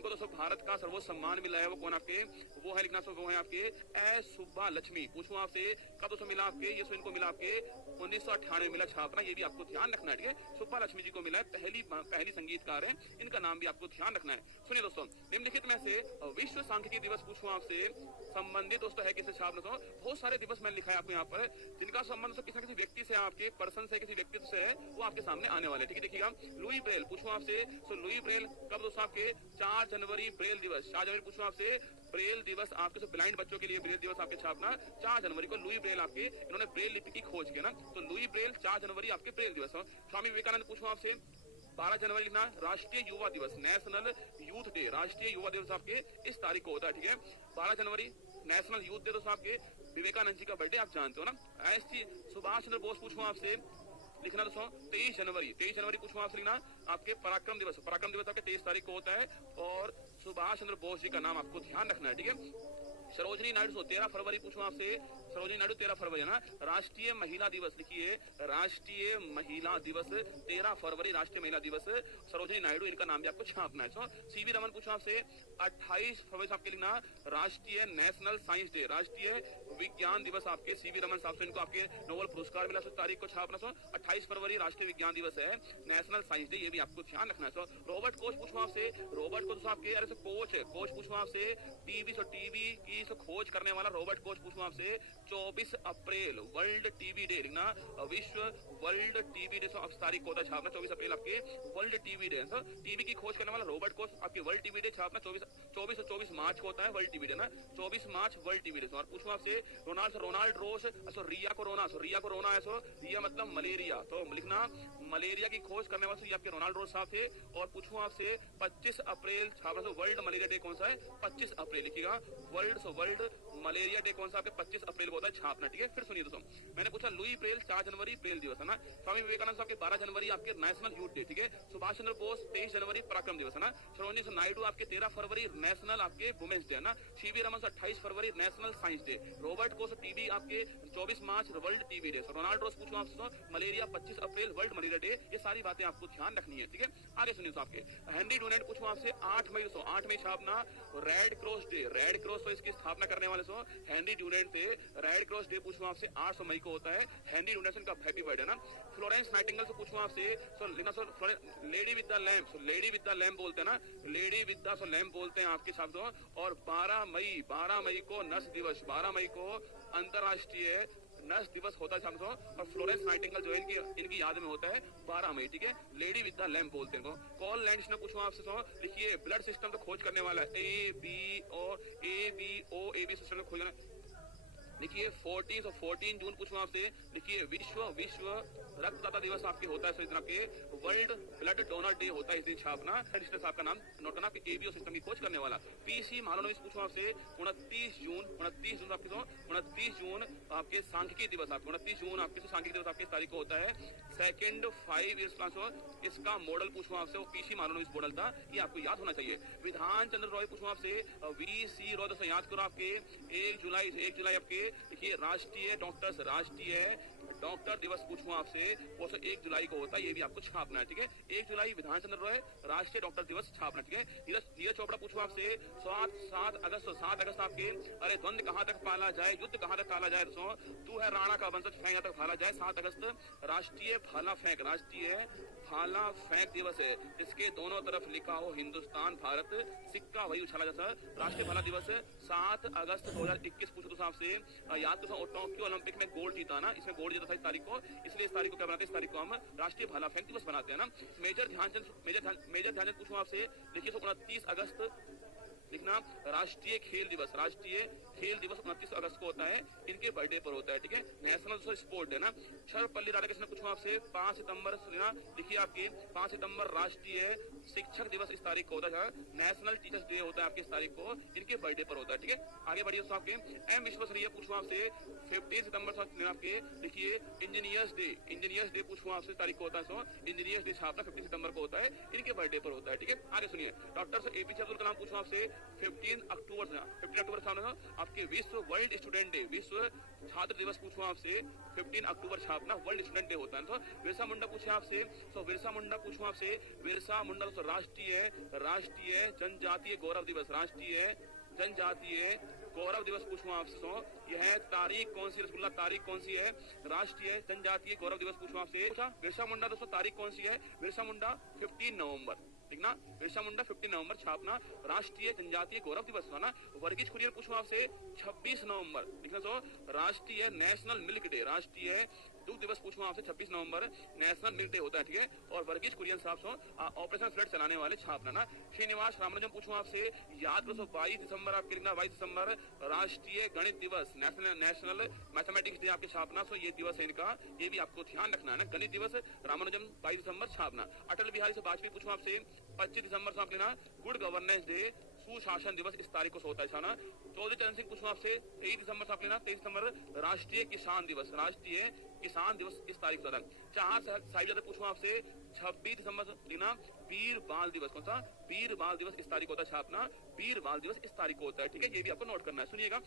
दोस्तों भारत का सर्वोच्च सम्मान मिला है, वो कौन आपके, वो है लिखना, वो है आपके एस सुब्बा लक्ष्मी। पूछूं आपसे कब दोस्तों मिला आपके, ये इनको मिला आपके 1998 मिला छापना, ये भी आपको ध्यान रखना है, ठीक है। सुब्बा लक्ष्मी जी को मिला है, पहली संगीतकार है, इनका नाम भी आपको ध्यान रखना है। सुनिए दोस्तों, निम्नलिखित में से विश्व सांख्यिकी दिवस पूछूं आपसे संबंधित दोस्तों है किससे छाप दोस्तों, बहुत सारे दिवस मैंने लिखा है आपको यहाँ पर जिनका संबंध किसी न किसी व्यक्ति से, आपके पर्सन से, किसी व्यक्तित्व से है, वो आपके सामने आने वाले, ठीक है। देखिएगा, लुई ब्रेल पूछूं आपसे, सो लुई ब्रेल कब दोस्तों आपके 4 जनवरी ब्रेल दिवस, 4 जनवरी पूछूं आपसे ब्रेल दिवस आपके ब्लाइंड बच्चों के लिए ब्रेल दिवस आपके छापना 4 जनवरी को। लुई ब्रेल आपके, इन्होंने ब्रेल लिपि की खोज की ना, तो लुई ब्रेल 4 जनवरी आपके ब्रेल दिवस। स्वामी विवेकानंद पूछूं आपसे 12 जनवरी लिखना, राष्ट्रीय युवा दिवस, नेशनल यूथ डे, राष्ट्रीय युवा दिवस आपके इस तारीख को होता है, ठीक है। 12 जनवरी नेशनल यूथ डे दोस्तों आपके विवेकानंद जी का बर्थडे आप जानते हो ना। ऐसी सुभाष चंद्र बोस पूछूं आपसे लिखना दोस्तों 23 जनवरी पूछूं आपसे लिखना आपके पराक्रम दिवस आपके 23 तारीख को होता है, और सुभाष चंद्र बोस जी का नाम आपको ध्यान रखना है, ठीक है। सरोजनी नायडू 13 फरवरी पूछूं आपसे, सरोजनी नायडू 13 फरवरी है ना। राष्ट्रीय महिला दिवस लिखिए, राष्ट्रीय महिला दिवस 13 फरवरी राष्ट्रीय महिला दिवस, सरोजनी नायडू, इनका नाम भी आपको छापना है। सीवी रमन पूछूं आपसे 28 फरवरी आपके लिखना राष्ट्रीय नेशनल साइंस डे, राष्ट्रीय विज्ञान दिवस आपके सीवी रमन साहब से, इनको आपके नोबेल पुरस्कार मिला, तारीख को छापना। 28 फरवरी राष्ट्रीय विज्ञान दिवस है, नेशनल साइंस डे, ये भी आपको ध्यान रखना है। रॉबर्ट कोच पूछूं आपसे, रॉबर्ट कोच आपके अरे कोच पूछूं आपसे टीवी की खोज करने वाला रॉबर्ट कोच पूछूं आपसे 24 अप्रैल वर्ल्ड टीबी डे लिखना, विश्व वर्ल्ड टीबी डे तारीख को छापना 24 अप्रैल आपके वर्ल्ड टीबी डे। टीबी की खोज करने वाला रॉबर्ट कोच आपके वर्ल्ड टीबी डे छापना 24 मार्च को होता है वर्ल्ड टीबी डे ना, 24 मार्च वर्ल्ड टीबी डे। और पूछूं आपसे रोनाल्ड रोस, रिया कोरोना है, रिया मतलब मलेरिया, तो लिखना मलेरिया की खोज करने वाले आपके रोनाल्ड रोस साहब थे। और पूछूं आपसे 25 अप्रैल छापना, वर्ल्ड मलेरिया डे कौन सा है, 25 अप्रैल लिखिएगा, वर्ल्ड मलेरिया डे कौन सा आपके 25 अप्रैल को होता है छापना, ठीक है। फिर सुनिए दोस्तों, मैंने पूछा लुई ब्रेल 4 जनवरी ब्रेल दिवस है ना, स्वामी विवेकानंद साहब के 12 जनवरी आपके नेशनल यूथ डे, ठीक है। सुभाष चंद्र बोस 23 जनवरी पराक्रम दिवस है ना, सरोजिनी नायडू आपके 13 फरवरी नेशनल आपके वुमेन्स डे है ना, सीवी रमन 28 फरवरी national science day, Robert Koch TB आपके 24 मार्च world TB day, Ronald Ross पूछूं आपसे मलेरिया 25 अप्रैल वर्ल्ड मलेरिया डे। ये सारी बातें आपको ध्यान रखनी है, ठीक है। आगे सुनिए आपके हेनरी डुनेंट पूछूं आपसे 8 मई छापना Red Cross day, Red Cross तो इसकी स्थापना करने वाले हेनरी डुनेंट थे। रेड क्रॉस डे पूछूं आपसे 8 मई को होता है, हेनरी डुनेंट का हैप्पी बर्थडे ना। फ्लोरेंस नाइटिंगेल से पूछूं आपसे लेडी विद द लैम्प बोलते हैं ना, लेडी विद द लैम्प बोलते हैं आपके शब्दों। और 12 मई को नर्स दिवस, 12 मई को अंतरराष्ट्रीय नर्स दिवस होता है समझो। और फ्लोरेंस नाइटिंगेल जो इनकी याद में होता है 12 मई, ठीक है। लेडी विद द लैम्प बोलते हैं। कॉल लैंड्स ने पूछूं आपसे लिखिए ब्लड सिस्टम तो खोज करने वाला है, ए बी सिस्टम में खोजना लिखिए 14 जून पूछूं आपसे लिखिए विश्व रक्तदाता दिवस आपके होता है, इस दिन आपके वर्ल्ड ब्लड डोनर डे होता है इस दिन छापना। साहब का नाम नोट करना, एबीओ सिस्टम की खोज करने वाला। पीसी महालनोबिस पूछूं आपसे 29 जून आपके सांख्यिकी दिवस, आपके 29 जून आपके सांख्यिकी दिवस आपके तारीख को होता है। सेकंड 5 ईयर्स प्लान इसका मॉडल पूछूं आपसे, वो पीसी महालनोबिस मॉडल था, ये आपको याद होना चाहिए। विधान चंद्र रॉय पूछूं आपसे वीसी रॉय से याद करो आपके 1 जुलाई आपके देखिए राष्ट्रीय डॉक्टर दिवस पूछूं आपसे, वो 1 जुलाई को होता है, ये भी आपको छापना है, ठीक है। 1 जुलाई विधान चंद्र रॉय राष्ट्रीय डॉक्टर दिवस छापना, ठीक है। नीरज चोपड़ा पूछूं आपसे 7 अगस्त आपके अरे द्वंद्व कहां तक पाला जाए, युद्ध कहां तक पाला जाए, तू है राणा का वंशज फेंक तक पाला जाए। 7 अगस्त राष्ट्रीय भाला फेंक दिवस है, इसके दोनों तरफ लिखा हो हिंदुस्तान भारत, सिक्का वही उछाला जाता है। राष्ट्रीय भाला दिवस 7 अगस्त 2021 पूछो तो आपसे याद तो टोक्यो ओलंपिक में गोल्ड जीता ना, इसमें गोल्ड जीता था इस तारीख को, इसलिए इस तारीख को क्या बनाते हैं, इस तारीख को हम राष्ट्रीय भाला फेंक दिवस बनाते हैं ना। मेजर ध्यानचंद पूछूं आपसे देखिए 29 अगस्त लिखना राष्ट्रीय खेल दिवस, राष्ट्रीय खेल दिवस 29 अगस्त को होता है, इनके बर्थडे पर होता है, ठीक है। नेशनल स्पोर्ट डे ना, सर्वपल्ली राधाकृष्णन पूछूं आपसे 5 सितंबर लिखिए आपकी 5 सितंबर राष्ट्रीय शिक्षक दिवस इस तारीख को होता है, नेशनल टीचर्स डे होता है आपकी इस तारीख को, इनके बर्थडे पर होता है, ठीक है। आगे बढ़िए दोस्तों, आपके एम विश्वेश्वरैया पूछूं आपसे 15 सितंबर आपके लिखिए इंजीनियर्स डे पूछूं आपसे तारीख को होता है, इंजीनियर्स डे छापना 15 सितंबर को होता है, इनके बर्थडे पर होता है, ठीक है। आगे सुनिए, डॉक्टर एपीजे अब्दुल कलाम पूछूं आपसे 15 अक्टूबर आपके विश्व वर्ल्ड स्टूडेंट डे, विश्व छात्र दिवस पूछूं आपसे 15 अक्टूबर छापना वर्ल्ड स्टूडेंट डे होता है। तो बिरसा मुंडा पूछे आपसे, तो बिरसा मुंडा पूछूं आपसे, बिरसा मुंडा राष्ट्रीय जनजातीय गौरव दिवस, राष्ट्रीय जनजातीय गौरव दिवस पूछूं आपसे, यह तारीख कौन सी, रसगुल्ला तारीख कौन सी है, राष्ट्रीय जनजातीय गौरव दिवस पूछूं आपसे। बिरसा मुंडा दोस्तों तारीख कौन सी है, बिरसा मुंडा 15 नवंबर, ठीक ना, बिरसा मुंडा 15 नवंबर छापना राष्ट्रीय जनजातीय गौरव दिवस है ना। वर्गीज कुरियन पूछूं आपसे 26 नवंबर, लिखना सो राष्ट्रीय नेशनल मिल्क डे, राष्ट्रीय दुग्ध दिवस पूछूं आपसे 26 नवंबर नेशनल मिल्क डे होता है, ठीक है। और वर्गीज कुरियन साहब सो ऑपरेशन फ्लड चलाने वाले छापना ना। श्रीनिवास रामानुजन पूछूं आपसे याद करो 22 दिसंबर आपके लिखना, 22 दिसंबर राष्ट्रीय गणित दिवस, नेशनल मैथमेटिक्स डे आपके छापना, सो ये दिवस है इनका, ये भी आपको ध्यान रखना है ना। गणित दिवस रामानुजन 22 दिसंबर छापना। अटल बिहारी वाजपेयी पूछूं आपसे 25 दिसंबर से आप लेना गुड गवर्नेंस डे, सुशासन दिवस इस तारीख को होता है ना। चौधरी चरण सिंह पूछूं आपसे 23 दिसंबर से आप लेना 23 दिसंबर राष्ट्रीय किसान दिवस, राष्ट्रीय किसान दिवस इस तारीख को होता है। चार साहिबजादे पूछूं आपसे 26 दिसंबर से लेना वीर बाल दिवस, कौन सा, वीर बाल दिवस इस तारीख को होता है छापना, वीर बाल दिवस इस तारीख को होता है, ठीक है। ये भी आपको नोट करना है, सुनिएगा।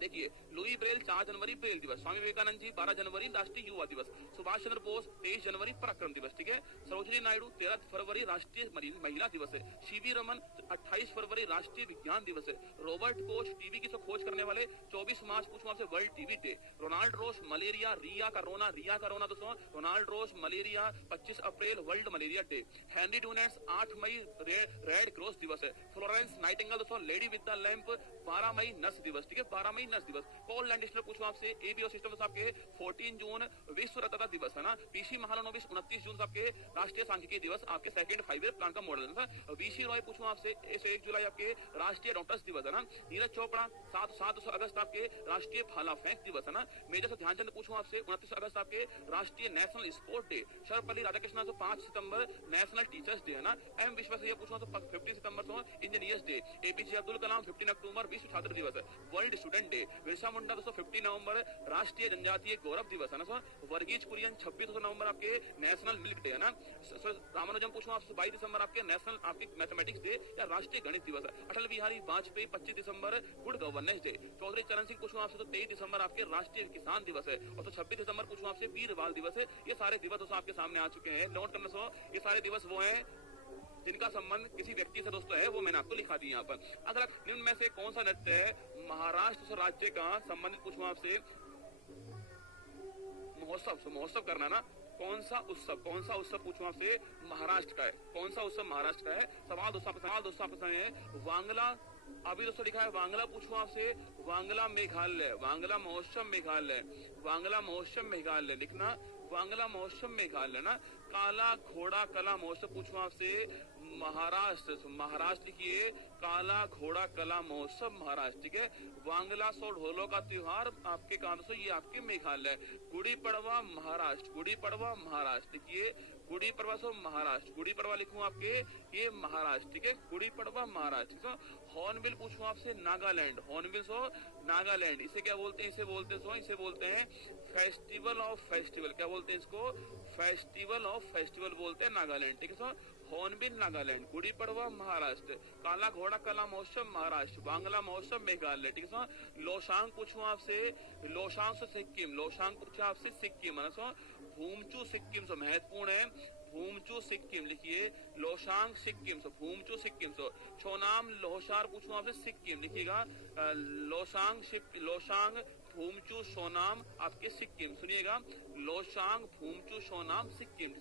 देखिए लुई ब्रेल 4 जनवरी ब्रेल दिवस, स्वामी विवेकानंद जी 12 जनवरी राष्ट्रीय युवा दिवस, सुभाष चंद्र बोस 23 जनवरी पराक्रम दिवस, ठीक है। सरोजिनी नायडू 13 फरवरी राष्ट्रीय महिला दिवस है, सीवी रमन 28 फरवरी राष्ट्रीय विज्ञान दिवस है, रॉबर्ट कोच टीबी की खोज करने वाले 24 मार्च पूछूं आपसे world TB day, Ronald Ross malaria रिया का रोना दोस्तों, रोनाल्ड रोस मलेरिया 25 अप्रैल world malaria day, Henry Dunant's 8 मई रेड क्रॉस दिवस है, फ्लोरेंस नाइटिंगेल दोस्तों लेडी विद द लैंप 12 मई नर्स दिवस, ठीक है, 12 मई नर्स दिवस। पॉल लैंडिस्टर पूछूं आपसे एबीओ सिस्टम आपके 14 जून विश्व रक्तदाता दिवस है ना। पीसी महालनोबिस 29 जून आपके राष्ट्रीय सांख्यिकी दिवस, आपके सेकंड 5 ईयर प्लान का मॉडल है। वीसी रॉय पूछूं आपसे 1 जुलाई आपके राष्ट्रीय डॉक्टर्स दिवस है ना। नीरज चोपड़ा 7 अगस्त आपके राष्ट्रीय भाला फेंक दिवस है ना। मेजर ध्यानचंद पूछूं आपसे 29 अगस्त आपके राष्ट्रीय national sport day. Sarvepalli Radhakrishnan 5 सितंबर नेशनल टीचर्स डे है ना। एम विश्वेश्वरैया पूछूं तो 15 सितंबर को engineers day. APJ Abdul Kalam 15 अक्टूबर विश्व छात्र दिवस है, world student day. Birsa Munda 15 नवंबर राष्ट्रीय जनजातीय गौरव दिवस है ना। वर्गीज कुरियन 26 नवंबर आपके नेशनल मिल्क डे है ना। रामानुजन पूछूं आपसे 22 दिसंबर आपके नेशनल आपके मैथमेटिक्स डे या राष्ट्रीय गणित दिवस है। अटल बिहारी वाजपेयी 25 दिसंबर गुड गवर्नेंस डे। चौधरी चरण सिंह पूछूं आपसे तो 23 दिसंबर आपके राष्ट्रीय किसान दिवस है। और 26 दिसंबर पूछूं आपसे वीर बाल दिवस है। ये सारे दिवस दोस्तों आपके सामने आ चुके हैं, नोट करना सो। ये सारे दिवस वो हैं जिनका संबंध किसी व्यक्ति से दोस्तों है, वो मैंने आपको लिखा दिया यहाँ पर। अगला निम्न में से कौन सा नृत्य है महाराष्ट्र राज्य का संबंधित पूछूं आपसे, महोत्सव करना ना। कौन सा उत्सव पूछूं आपसे महाराष्ट्र का है, कौन सा उत्सव महाराष्ट्र का है। सवाल दोस्तों आपके सामने है वांगला, अभी दोस्तों लिखा है वांगला पूछूं आपसे, वांगला मेघालय, वांगला महोत्सव मेघालय, वांगला महोत्सव मेघालय लिखना, वांगला महोत्सव मेघालय ना। काला घोड़ा कला महोत्सव पूछूं आपसे महाराष्ट्र लिखिए, काला घोड़ा कला महोत्सव महाराष्ट्र, ठीक है। वांगला सो ढोलों का त्योहार आपके कान से, ये आपके मेघालय। गुड़ी पड़वा महाराष्ट्र लिखिए, गुड़ी पड़वा सो महाराष्ट्र, गुड़ी पड़वा लिखूं आपके ये महाराष्ट्र, ठीक है, गुड़ी पड़वा महाराष्ट्र। हॉर्नबिल पूछूं आपसे नागालैंड, हॉर्नबिल सो नागालैंड। इसे क्या बोलते हैं, इसे बोलते हैं फेस्टिवल ऑफ फेस्टिवल, क्या बोलते हैं इसको, फेस्टिवल ऑफ फेस्टिवल बोलते हैं नागालैंड, ठीक है सर। हॉर्नबिल नागालैंड, गुड़ी पड़वा महाराष्ट्र, काला घोड़ा कला महोत्सव महाराष्ट्र, बांग्ला महोत्सव मेघालय, ठीक है सर। लोसांग पूछूं आपसे, लोसांग से सिक्किम, लोसांग पूछा आपसे सिक्किम है ना। भूमचू सिक्किम से महत्वपूर्ण है, भूमचू सिक्किम लिखिए, लोसांग सिक्किम से, भूमचू सिक्किम से। छोनाम लोहसार पूछूं आपसे सिक्किम लिखिएगा, लोसांग भूमचू सोनाम आपके सिक्किम, सुनिएगा, लोशांग भूमचू सोनाम सिक्किम।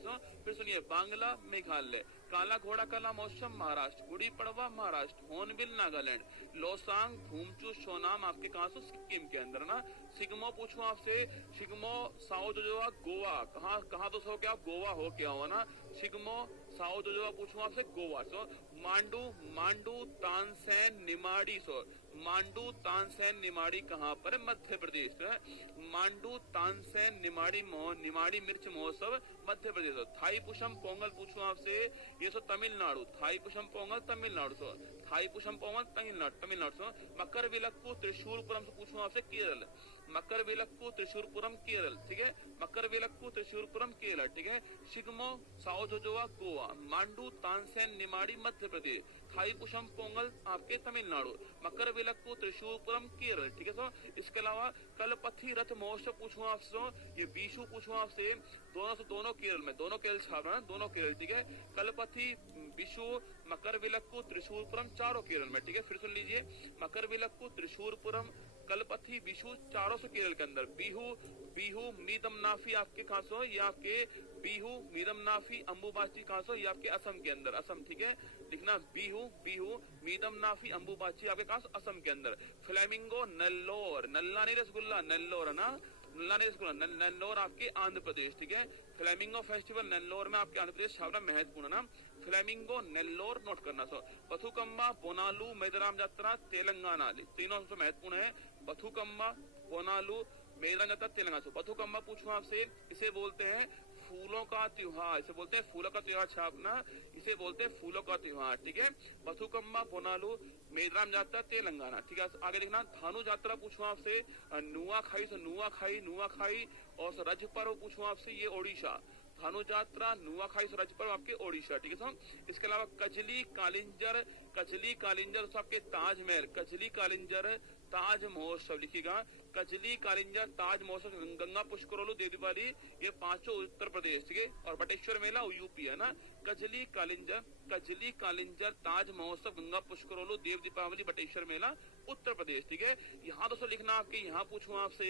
फिर सुनिए, बांग्ला मेघालय, काला घोड़ा काला मौसम महाराष्ट्र, गुड़ी पड़वा महाराष्ट्र, होर्नबिल नागालैंड, लोसांग भूमचू सोनाम आपके कहाँ से, सिक्किम के अंदर ना। सिग्मो पूछूं आपसे, सिग्मो साउथ गोवा, कहाँ तो सो क्या आप गोवा हो क्या हो ना। सिग्मो साउथ पूछूं आपसे, गोवा। मांडू, मांडू तानसेन निमाड़ी, मांडू तानसेन निमाड़ी कहाँ पर है, मध्य प्रदेश है। मांडू तानसेन निमाड़ी निमाड़ी मिर्च महोत्सव मध्य प्रदेश। थाई पुषम पोंगल पूछूं आपसे, ये तमिलनाडु, थाई पुषम पोंगल तमिलनाडु, थाई पुषम पोंगल तमिलनाडु। मकर विलक्कू त्रिशूरपुरम से पूछूं आपसे, केरल, मकर विलक्कू त्रिशूरपुरम केरल, ठीक है, मकर विलक्कू त्रिशूरपुरम केरल, ठीक है। शिग्मो साउथोजोवा गोवा, मांडू तानसेन निमाड़ी मध्य प्रदेश, थाई पुषम पोंगल आपके तमिलनाडु, मकर विलक्कू त्रिशूरपुरम केरल, ठीक है। इसके अलावा कलपथी रथ महोत्सव पूछूं आपसे, ये बीशु पूछूं आपसे, दोनों केरल में, दोनों केरल छाप रहे हैं, दोनों केरल, ठीक है। कलपथी, विशु, मकर विलक्कू त्रिशूरपुरम चारों केरल में, ठीक है। फिर सुन लीजिए, मकर विलक्कू त्रिशूरपुरम कलपथी विशु चारों से केरल के अंदर। बिहू, बिहू मीदम नाफी आपके कहाँ से, ये आपके बिहू मीदम नाफी अंबुबाची कहाँ से, ये आपके असम के अंदर, असम, ठीक है, लिखना, बिहू, बिहू मीदम नाफी अंबुबाची आपके कहाँ, असम के अंदर। फ्लेमिंगो नेल्लोर, नल्ला नहीं रसगुल्ला, नेल्लोर है ना, नल्ला नहीं रसगुल्ला, नेल्लोर आपके आंध्र प्रदेश, ठीक है। फ्लेमिंगो फेस्टिवल नेल्लोर में आपके आंध्र प्रदेश, छावना महत्वपूर्ण ना, फ्लेमिंगो नेल्लोर नोट करना। बथुकम्मा बोनालू मेदराम यात्रा तेलंगाना, तीनों सबसे महत्वपूर्ण है। बथुकम्मा बोनालू मेदराम यात्रा तेलंगाना। बथुकम्मा पूछूं आपसे, इसे बोलते हैं फूलों का त्योहार, इसे बोलते हैं फूलों का त्योहार, छापना, इसे बोलते हैं फूलों का त्योहार, ठीक है। बथुकम्मा बोनालू मेदराम यात्रा तेलंगाना, ठीक है। आगे देखना, धानु यात्रा पूछूं आपसे, नुआखाई से, नुआखाई, नुआखाई और रज पर्व पूछूं आपसे, ये ओडिशा, धानु यात्रा नुआखाई से रज पर्व आपके ओडिशा, ठीक है। इसके अलावा कजली कालिंजर, कजली कालिंजर आपके ताजमहल, कजली कालिंजर ताज महोत्सव, लिखिएगा, कजली कालिंजर ताज महोत्सव, गंगा पुष्करोलू देव दीपावली, ये पांचों उत्तर प्रदेश, ठीक है। और बटेश्वर मेला यूपी है ना। कजली कालिंजर ताज महोत्सव, गंगा पुष्करोलू देव दीपावली, बटेश्वर मेला उत्तर प्रदेश, ठीक है। यहाँ दोस्तों लिखना आपके, यहाँ पूछूं आपसे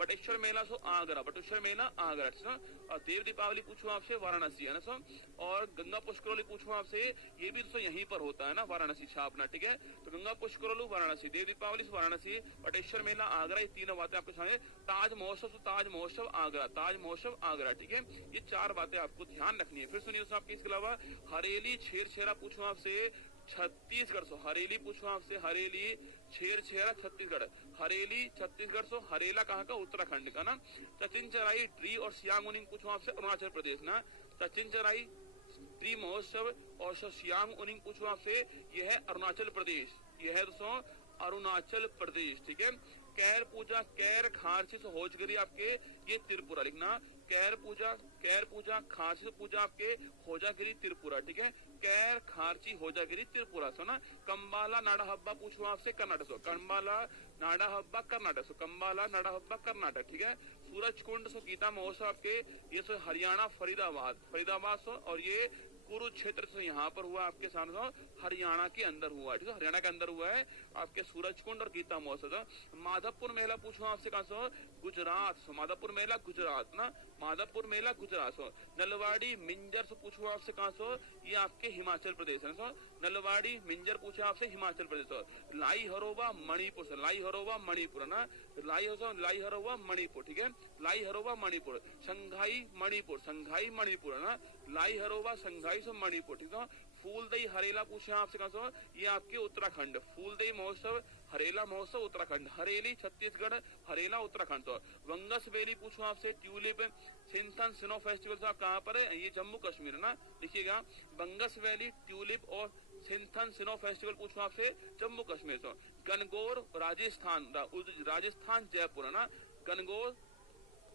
बटेश्वर मेला सो आगरा, बटेश्वर मेला आगरा, और देव दीपावली पूछूं आपसे वाराणसी, है ना। और गंगा पुष्करोली पूछूं आपसे, ये भी दोस्तों यहीं पर होता है ना, वाराणसी छापना, ठीक है। तो गंगा पुष्करोलू वाराणसी, देव दीपावली वाराणसी, बटेश्वर मेला आगरा, ये तीनों बातें आपके सामने। ताज महोत्सव आगरा, ताज महोत्सव आगरा, ठीक है। ये चार बातें आपको ध्यान रखनी है। फिर सुनिए दोस्तों आपके, इसके अलावा हरेली छेरछेरा पूछूं आपसे, छत्तीसगढ़ सो, हरेली पूछूं आपसे, हरेली छेरछेरा छत्तीसगढ़, हरेली छत्तीसगढ़ सो, हरेला कहाँ का, उत्तराखंड का ना। चचिनचराई ट्री और सियांग उनिंग पूछूं आपसे, अरुणाचल प्रदेश ना। चचिनचराई ट्री महोत्सव और सियांग उनिंग पूछूं आपसे, यह है अरुणाचल प्रदेश, यह है दोस्तों अरुणाचल प्रदेश, ठीक है। कैर पूजा, कैर खारसी से होजगिरी आपके, ये त्रिपुरा, लिखना, कैर पूजा खारसी पूजा आपके होजागिरी त्रिपुरा, ठीक है। कैर खारची होजागिरी त्रिपुरा, सुना। कंबाला नाडा हब्बा पूछूं आपसे, कर्नाटक सो, कंबाला नाडा हब्बा कर्नाटक सो, कंबाला नाडा हब्बा कर्नाटक, ठीक है। सूरज कुंड सो गीता महोत्सव आपके, ये सो हरियाणा फरीदाबाद सो, और ये कुरुक्षेत्र से यहाँ पर हुआ आपके सामने, हरियाणा के अंदर हुआ, ठीक है, हरियाणा के अंदर हुआ है आपके सूरज कुंड और गीता महोत्सव। माधवपुर मेला पूछूं आपसे कहाँ से, गुजरात, माधवपुर मेला गुजरात ना, माधवपुर मेला गुजरात। नलवाड़ी मिंजर से पूछूं आपसे कहाँ से, ये आपके हिमाचल प्रदेश है। नलवाड़ी मिंजर पूछे आपसे, हिमाचल प्रदेश। लाई हरोबा मणिपुर से, लाई हरोबा मणिपुर ना, लाई हरोबा मणिपुर, ठीक है, लाई हरोबा मणिपुर। संघाई मणिपुर ना, लाई हरोबा संघाई से मणिपुर, ठीक है। फूलदई हरेला पूछे आपसे कहाँ से, ये आपके उत्तराखंड, फूलदई महोत्सव हरेला महोत्सव उत्तराखंड, हरेली छत्तीसगढ़, हरेला उत्तराखंड। तो वंगस वैली पूछो आपसे, ट्यूलिप सिंथन स्नो फेस्टिवल आप कहाँ पर है, ये जम्मू कश्मीर ना, लिखिएगा, बंगस वैली ट्यूलिप और सिंथन स्नो फेस्टिवल पूछो आपसे, जम्मू कश्मीर से। गणगौर राजस्थान जयपुर है ना, गणगौर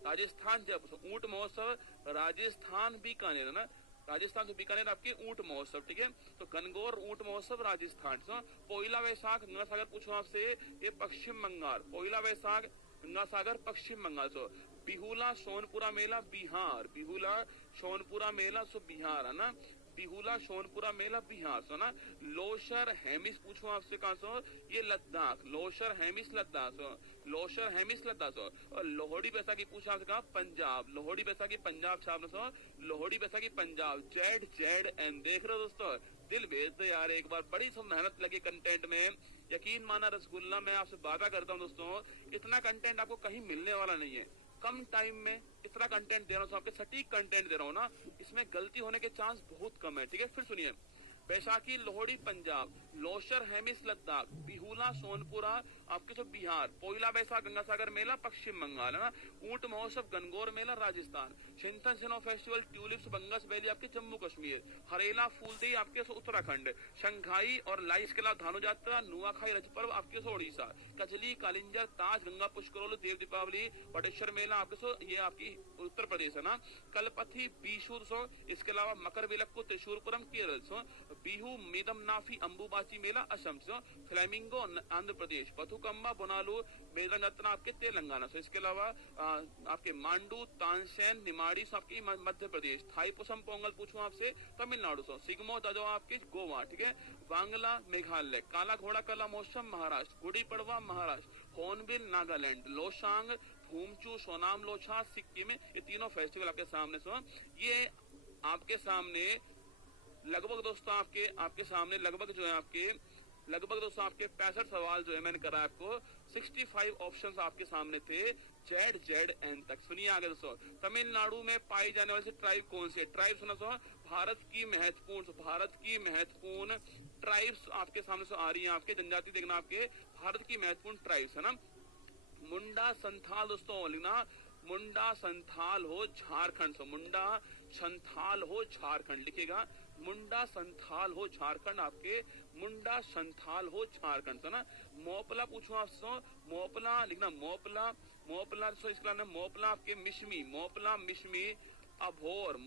राजस्थान जयपुर। ऊंट महोत्सव राजस्थान बीकानेर है ना, राजस्थान से बीकानेर आपके ऊंट महोत्सव, ठीक है। तो गणगौर ऊंट महोत्सव राजस्थान से। पोइला वैशाख गंगासागर पूछो आपसे, ये पश्चिम बंगाल, पोइला वैशाख गंगासागर पश्चिम बंगाल से। बिहुला सोनपुरा मेला बिहार, बिहुला सोनपुरा मेला सो बिहार है ना, बिहुला सोनपुरा मेला बिहार से ना। लोशर हेमिस पूछो आपसे कहाँ से, ये लद्दाख, लोशर हेमिस लद्दाख से। लोशर हेमिस लद्दाख सो, और लोहड़ी बैसाखी पूछा आपसे कहा पंजाब, लोहड़ी बैसाखी पंजाब छाप so, Lohri Baisakhi Punjab Z Z N. देख रहे हो दोस्तों, दिल भेज दे यार एक बार, बड़ी सब मेहनत लगी कंटेंट में, यकीन माना रसगुल्ला, मैं आपसे वादा करता हूँ दोस्तों, इतना कंटेंट आपको कहीं मिलने वाला नहीं है। कम टाइम में इतना कंटेंट दे रहा हूँ, आपके सटीक कंटेंट दे रहा हूँ ना, इसमें गलती होने के चांस बहुत कम है। ठीक है, फिर सुनिए, बैसाखी लोहड़ी पंजाब, लोशर हेमिस लद्दाख, बिहुला सोनपुरा आपके सब बिहार, पोइला बैसाख गंगासागर मेला पश्चिम बंगाल है ना, ऊंट महोत्सव गनगौर मेला राजस्थान, चिंतन सिनो फेस्टिवल ट्यूलिप्स बंगस वैली आपके जम्मू कश्मीर, हरेला फूलदेई आपके उत्तराखंड, शंघाई और लाइस किला धानु यात्रा, नुआखाई रज पर्व आपके ओडिशा, कजली कालिंजर ताज गंगा पुष्करोल देव दीपावली बटेश्वर मेला आपके ये आपकी उत्तर प्रदेश है ना, कलपथी बीशूर सो, इसके अलावा मकर विलक्कू त्रिशूरपुरम केरल सो, बिहू मीदम नाफी अंबुबाची मेला असम से, फ्लेमिंगो आंध्र प्रदेश, बथुकम्बा बोनालू मेदनगतना आपके तेलंगाना से, इसके अलावा आपके मांडू तानसेन निमाड़ी से आपकी मध्य प्रदेश, थाईपुसम पोंगल पूछूं आपसे तमिलनाडु से, सिग्मो दजो आपके गोवा, ठीक है, बांग्ला मेघालय, काला घोड़ा कला महोत्सव महाराष्ट्र, गुड़ी पड़वा महाराष्ट्र, होर्नबिल नागालैंड, लोशांग भूमचू सोनाम लोछा सिक्किम, ये तीनों फेस्टिवल आपके सामने सो, ये आपके सामने लगभग दोस्तों आपके सामने लगभग जो है लगभग दोस्तों आपके 65 सवाल जो है मैंने करा आपको, 65 ऑप्शंस आपके सामने थे जेड जेड एन तक। सुनिए आगे दोस्तों, तमिलनाडु में पाई जाने वाली ट्राइब कौन सी है? ट्राइब सुना सो, भारत की महत्वपूर्ण ट्राइब्स आपके सामने से आ रही है, आपके जनजाति देखना, आपके भारत की महत्वपूर्ण ट्राइब्स है ना, मुंडा संथाल दोस्तों लिखना, मुंडा संथाल हो झारखंड से, मुंडा संथाल हो झारखंड लिखेगा, मुंडा संथाल हो झारखंड, आपके मुंडा संथाल हो झारखंड से ना। मोपला पूछो आपसे, मोपला लिखना, मोपला सो इसका नाम मोपला आपके मिश्मी, मोपला मिश्मी अभोर,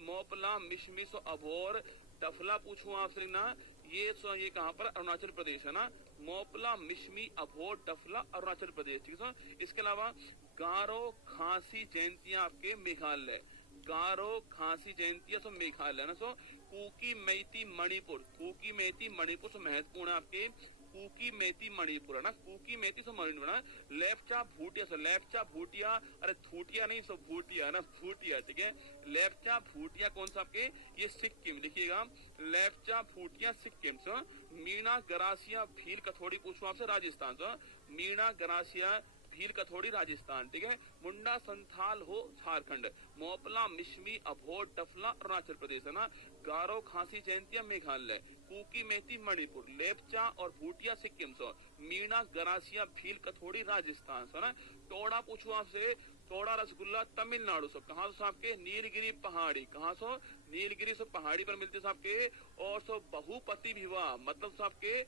मोपला मिश्मी सो अभोर, डफला पूछो आपसे लिखना, ये कहाँ पर? अरुणाचल प्रदेश है ना, मोपला मिश्मी अभोर डफला अरुणाचल प्रदेश, ठीक है। इसके अलावा गारो खांसी जयंतियां आपके मेघालय, गारो खांसी जयंतियां सो मेघालय ना। सो कुकी मैती मणिपुर, कुकी मैती मणिपुर से महत्वपूर्ण है आपके, कुकी मैती मणिपुर है ना, कुकी मैती से मणिपुर ना। लेप्चा भूटिया से, लेप्चा भूटिया, अरे थूटिया नहीं सो भूटिया ना, भूटिया, ठीक है। लेप्चा भूटिया कौन सा आपके? ये सिक्किम लिखिएगा, लेप्चा भूटिया सिक्किम से। मीणा गरासिया भील कथोड़ी पूछूं आपसे राजस्थान से, मीणा गरासिया भील कथोड़ी राजस्थान, ठीक है। मुंडा संथाल हो झारखंड, मोपला मिश्मी अभोर डफला अरुणाचल प्रदेश है ना, गारो खांसी जयंतिया मेघालय, कुकी मैती मणिपुर, लेप्चा और भूटिया सिक्किम से, मीणा गरासिया भील कथोड़ी राजस्थान से ना। टोड़ा पूछूं आपसे, टोड़ा रसगुल्ला तमिलनाडु से, कहाँ से आपके? नीलगिरी पहाड़ी, कहाँ से? नीलगिरी से पहाड़ी पर मिलते आपके। और सो बहुपति विवाह, मतलब आपके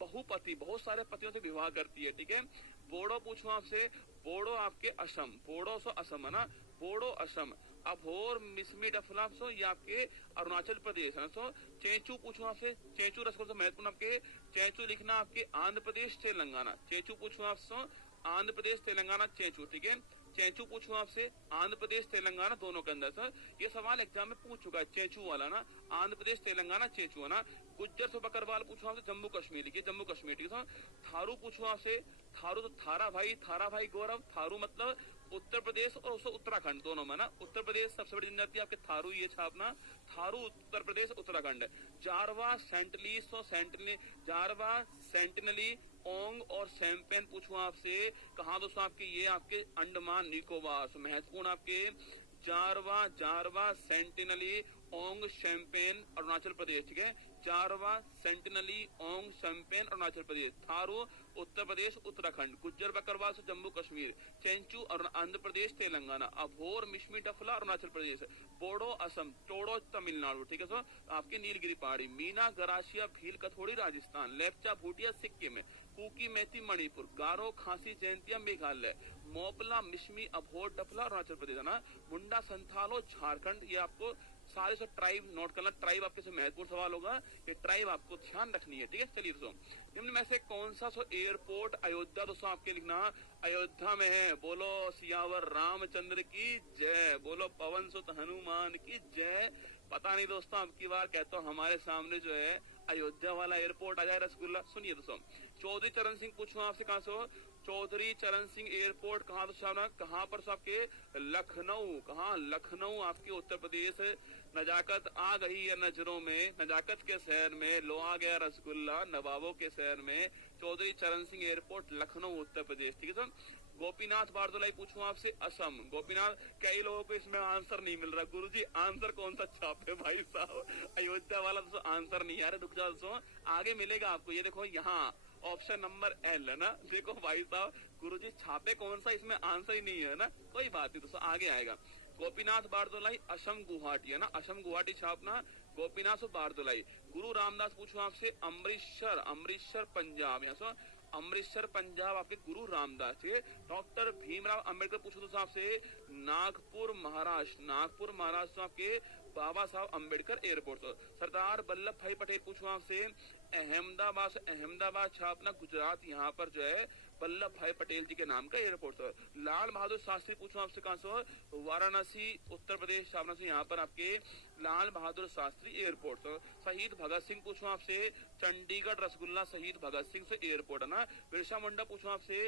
बहुपति, बहुत सारे पतियों से विवाह करती है, ठीक है। बोडो पूछूं आपसे, बोडो आपके असम, बोडो सो असम है ना, बोडो असम। अभोर मिसमी डफला सो ये आपके अरुणाचल प्रदेश है। सो चेंचू पूछूं आपसे, चेंचू रसगुल्ला महत्वपूर्ण आपके, चेंचू लिखना आपके आंध्र प्रदेश तेलंगाना, चेंचू पूछूं आपसे आंध्र प्रदेश तेलंगाना चेंचू, ठीक है। चेंचू पूछूं आपसे आंध्र प्रदेश तेलंगाना दोनों के अंदर सर, ये सवाल एग्जाम में पूछ चुका है चेंचू वाला ना, आंध्र प्रदेश तेलंगाना चेंचू है ना। गुज्जर से बकरवाल पूछूं आपसे जम्मू कश्मीर, लिखिए जम्मू कश्मीर, ठीक है। थारू पूछूं आपसे, थारू तो थारा भाई गौरव, थारू मतलब उत्तर प्रदेश और उससे उत्तराखंड दोनों में ना, उत्तर प्रदेश सबसे बड़ी जनजाति आपके थारू, ये छापना, थारू उत्तर प्रदेश उत्तराखंड। जारवा सेंटली सो सेंटली, जारवा सेंटिनली ओंग और सैम्पेन पूछूं आपसे, कहाँ दोस्तों आपके? ये आपके अंडमान निकोबार, महत्वपूर्ण आपके जारवा सेंटिनली ओंग शैम्पेन अरुणाचल प्रदेश, ठीक है। जारवा सेंटिनली ओंग शैम्पेन अरुणाचल प्रदेश, थारू उत्तर प्रदेश उत्तराखंड, गुज्जर बकरवाल से जम्मू कश्मीर, चेंचू आंध्र प्रदेश तेलंगाना, अभोर मिश्मी डफला अरुणाचल प्रदेश, बोडो असम, टोडो तमिलनाडु, ठीक है सर। आपके नीलगिरी पहाड़ी, मीना गरासिया भील कथोड़ी राजस्थान, लेप्चा भूटिया सिक्किम, कुकी मैती मणिपुर, गारो खांसी जयंतिया मेघालय, मोपला मिश्मी अभोर डफला अरुणाचल प्रदेश है ना, मुंडा संथालो झारखंड। ये आपको सारे सब ट्राइब नोट करना, ट्राइब आपके से महत्वपूर्ण सवाल होगा, ये ट्राइब आपको ध्यान रखनी है, ठीक है। चलिए दोस्तों, निम्न में से कौन सा सो एयरपोर्ट अयोध्या दोस्तों आपके लिखना, अयोध्या में है? बोलो सियावर रामचंद्र की जय, बोलो पवन सुत हनुमान की जय। पता नहीं दोस्तों, अब की बार कहता हूँ हमारे सामने जो है अयोध्या वाला एयरपोर्ट आ जाए रसगुल्ला। सुनिए दोस्तों, चौधरी चरण सिंह पूछूं आपसे कहाँ से हो? चौधरी चरण सिंह एयरपोर्ट कहाँ तो सामना, कहाँ पर सो आपके लखनऊ, कहाँ लखनऊ आपके उत्तर प्रदेश। नजाकत आ गई है नजरों में, नजाकत के शहर में लो आ गया रसगुल्ला, नवाबों के शहर में। चौधरी चरण सिंह एयरपोर्ट लखनऊ उत्तर प्रदेश, ठीक है सर। गोपीनाथ बारदोलाई पूछूं आपसे असम। गोपीनाथ, कई लोगों को इसमें आंसर नहीं मिल रहा गुरुजी, आंसर कौन सा छापे भाई साहब, अयोध्या वाला तो आंसर नहीं आ रहा, रुक जाओ दोस्तों आगे मिलेगा आपको। ये देखो यहाँ ऑप्शन नंबर एल है ना, देखो भाई साहब गुरुजी छापे कौन सा, इसमें आंसर ही नहीं है ना, कोई बात नहीं दोस्तों आगे आएगा। गोपीनाथ बारदोलाई असम गुवाहाटी है ना, असम गुवाहाटी छापना गोपीनाथ बारदोलाई। गुरु रामदास पूछूं आपसे अमृतसर, अमृतसर पंजाब, यहाँ अमृतसर पंजाब आपके गुरु रामदास जी। डॉक्टर भीमराव अंबेडकर पूछो दोस्तों आपसे नागपुर महाराष्ट्र, नागपुर महाराष्ट्र आपके बाबा साहब अंबेडकर एयरपोर्ट। सरदार वल्लभ भाई पटेल पूछो आपसे अहमदाबाद, अहमदाबाद छापना गुजरात, यहाँ पर जो है वल्लभ भाई पटेल जी के नाम का एयरपोर्ट। लाल बहादुर शास्त्री पूछो आपसे कहाँ से, वाराणसी उत्तर प्रदेश छापना से यहाँ पर आपके लाल बहादुर शास्त्री एयरपोर्ट। शहीद भगत सिंह पूछो आपसे चंडीगढ़ रसगुल्ला शहीद भगत सिंह से एयरपोर्ट है ना। बिरसा मुंडा पूछो आपसे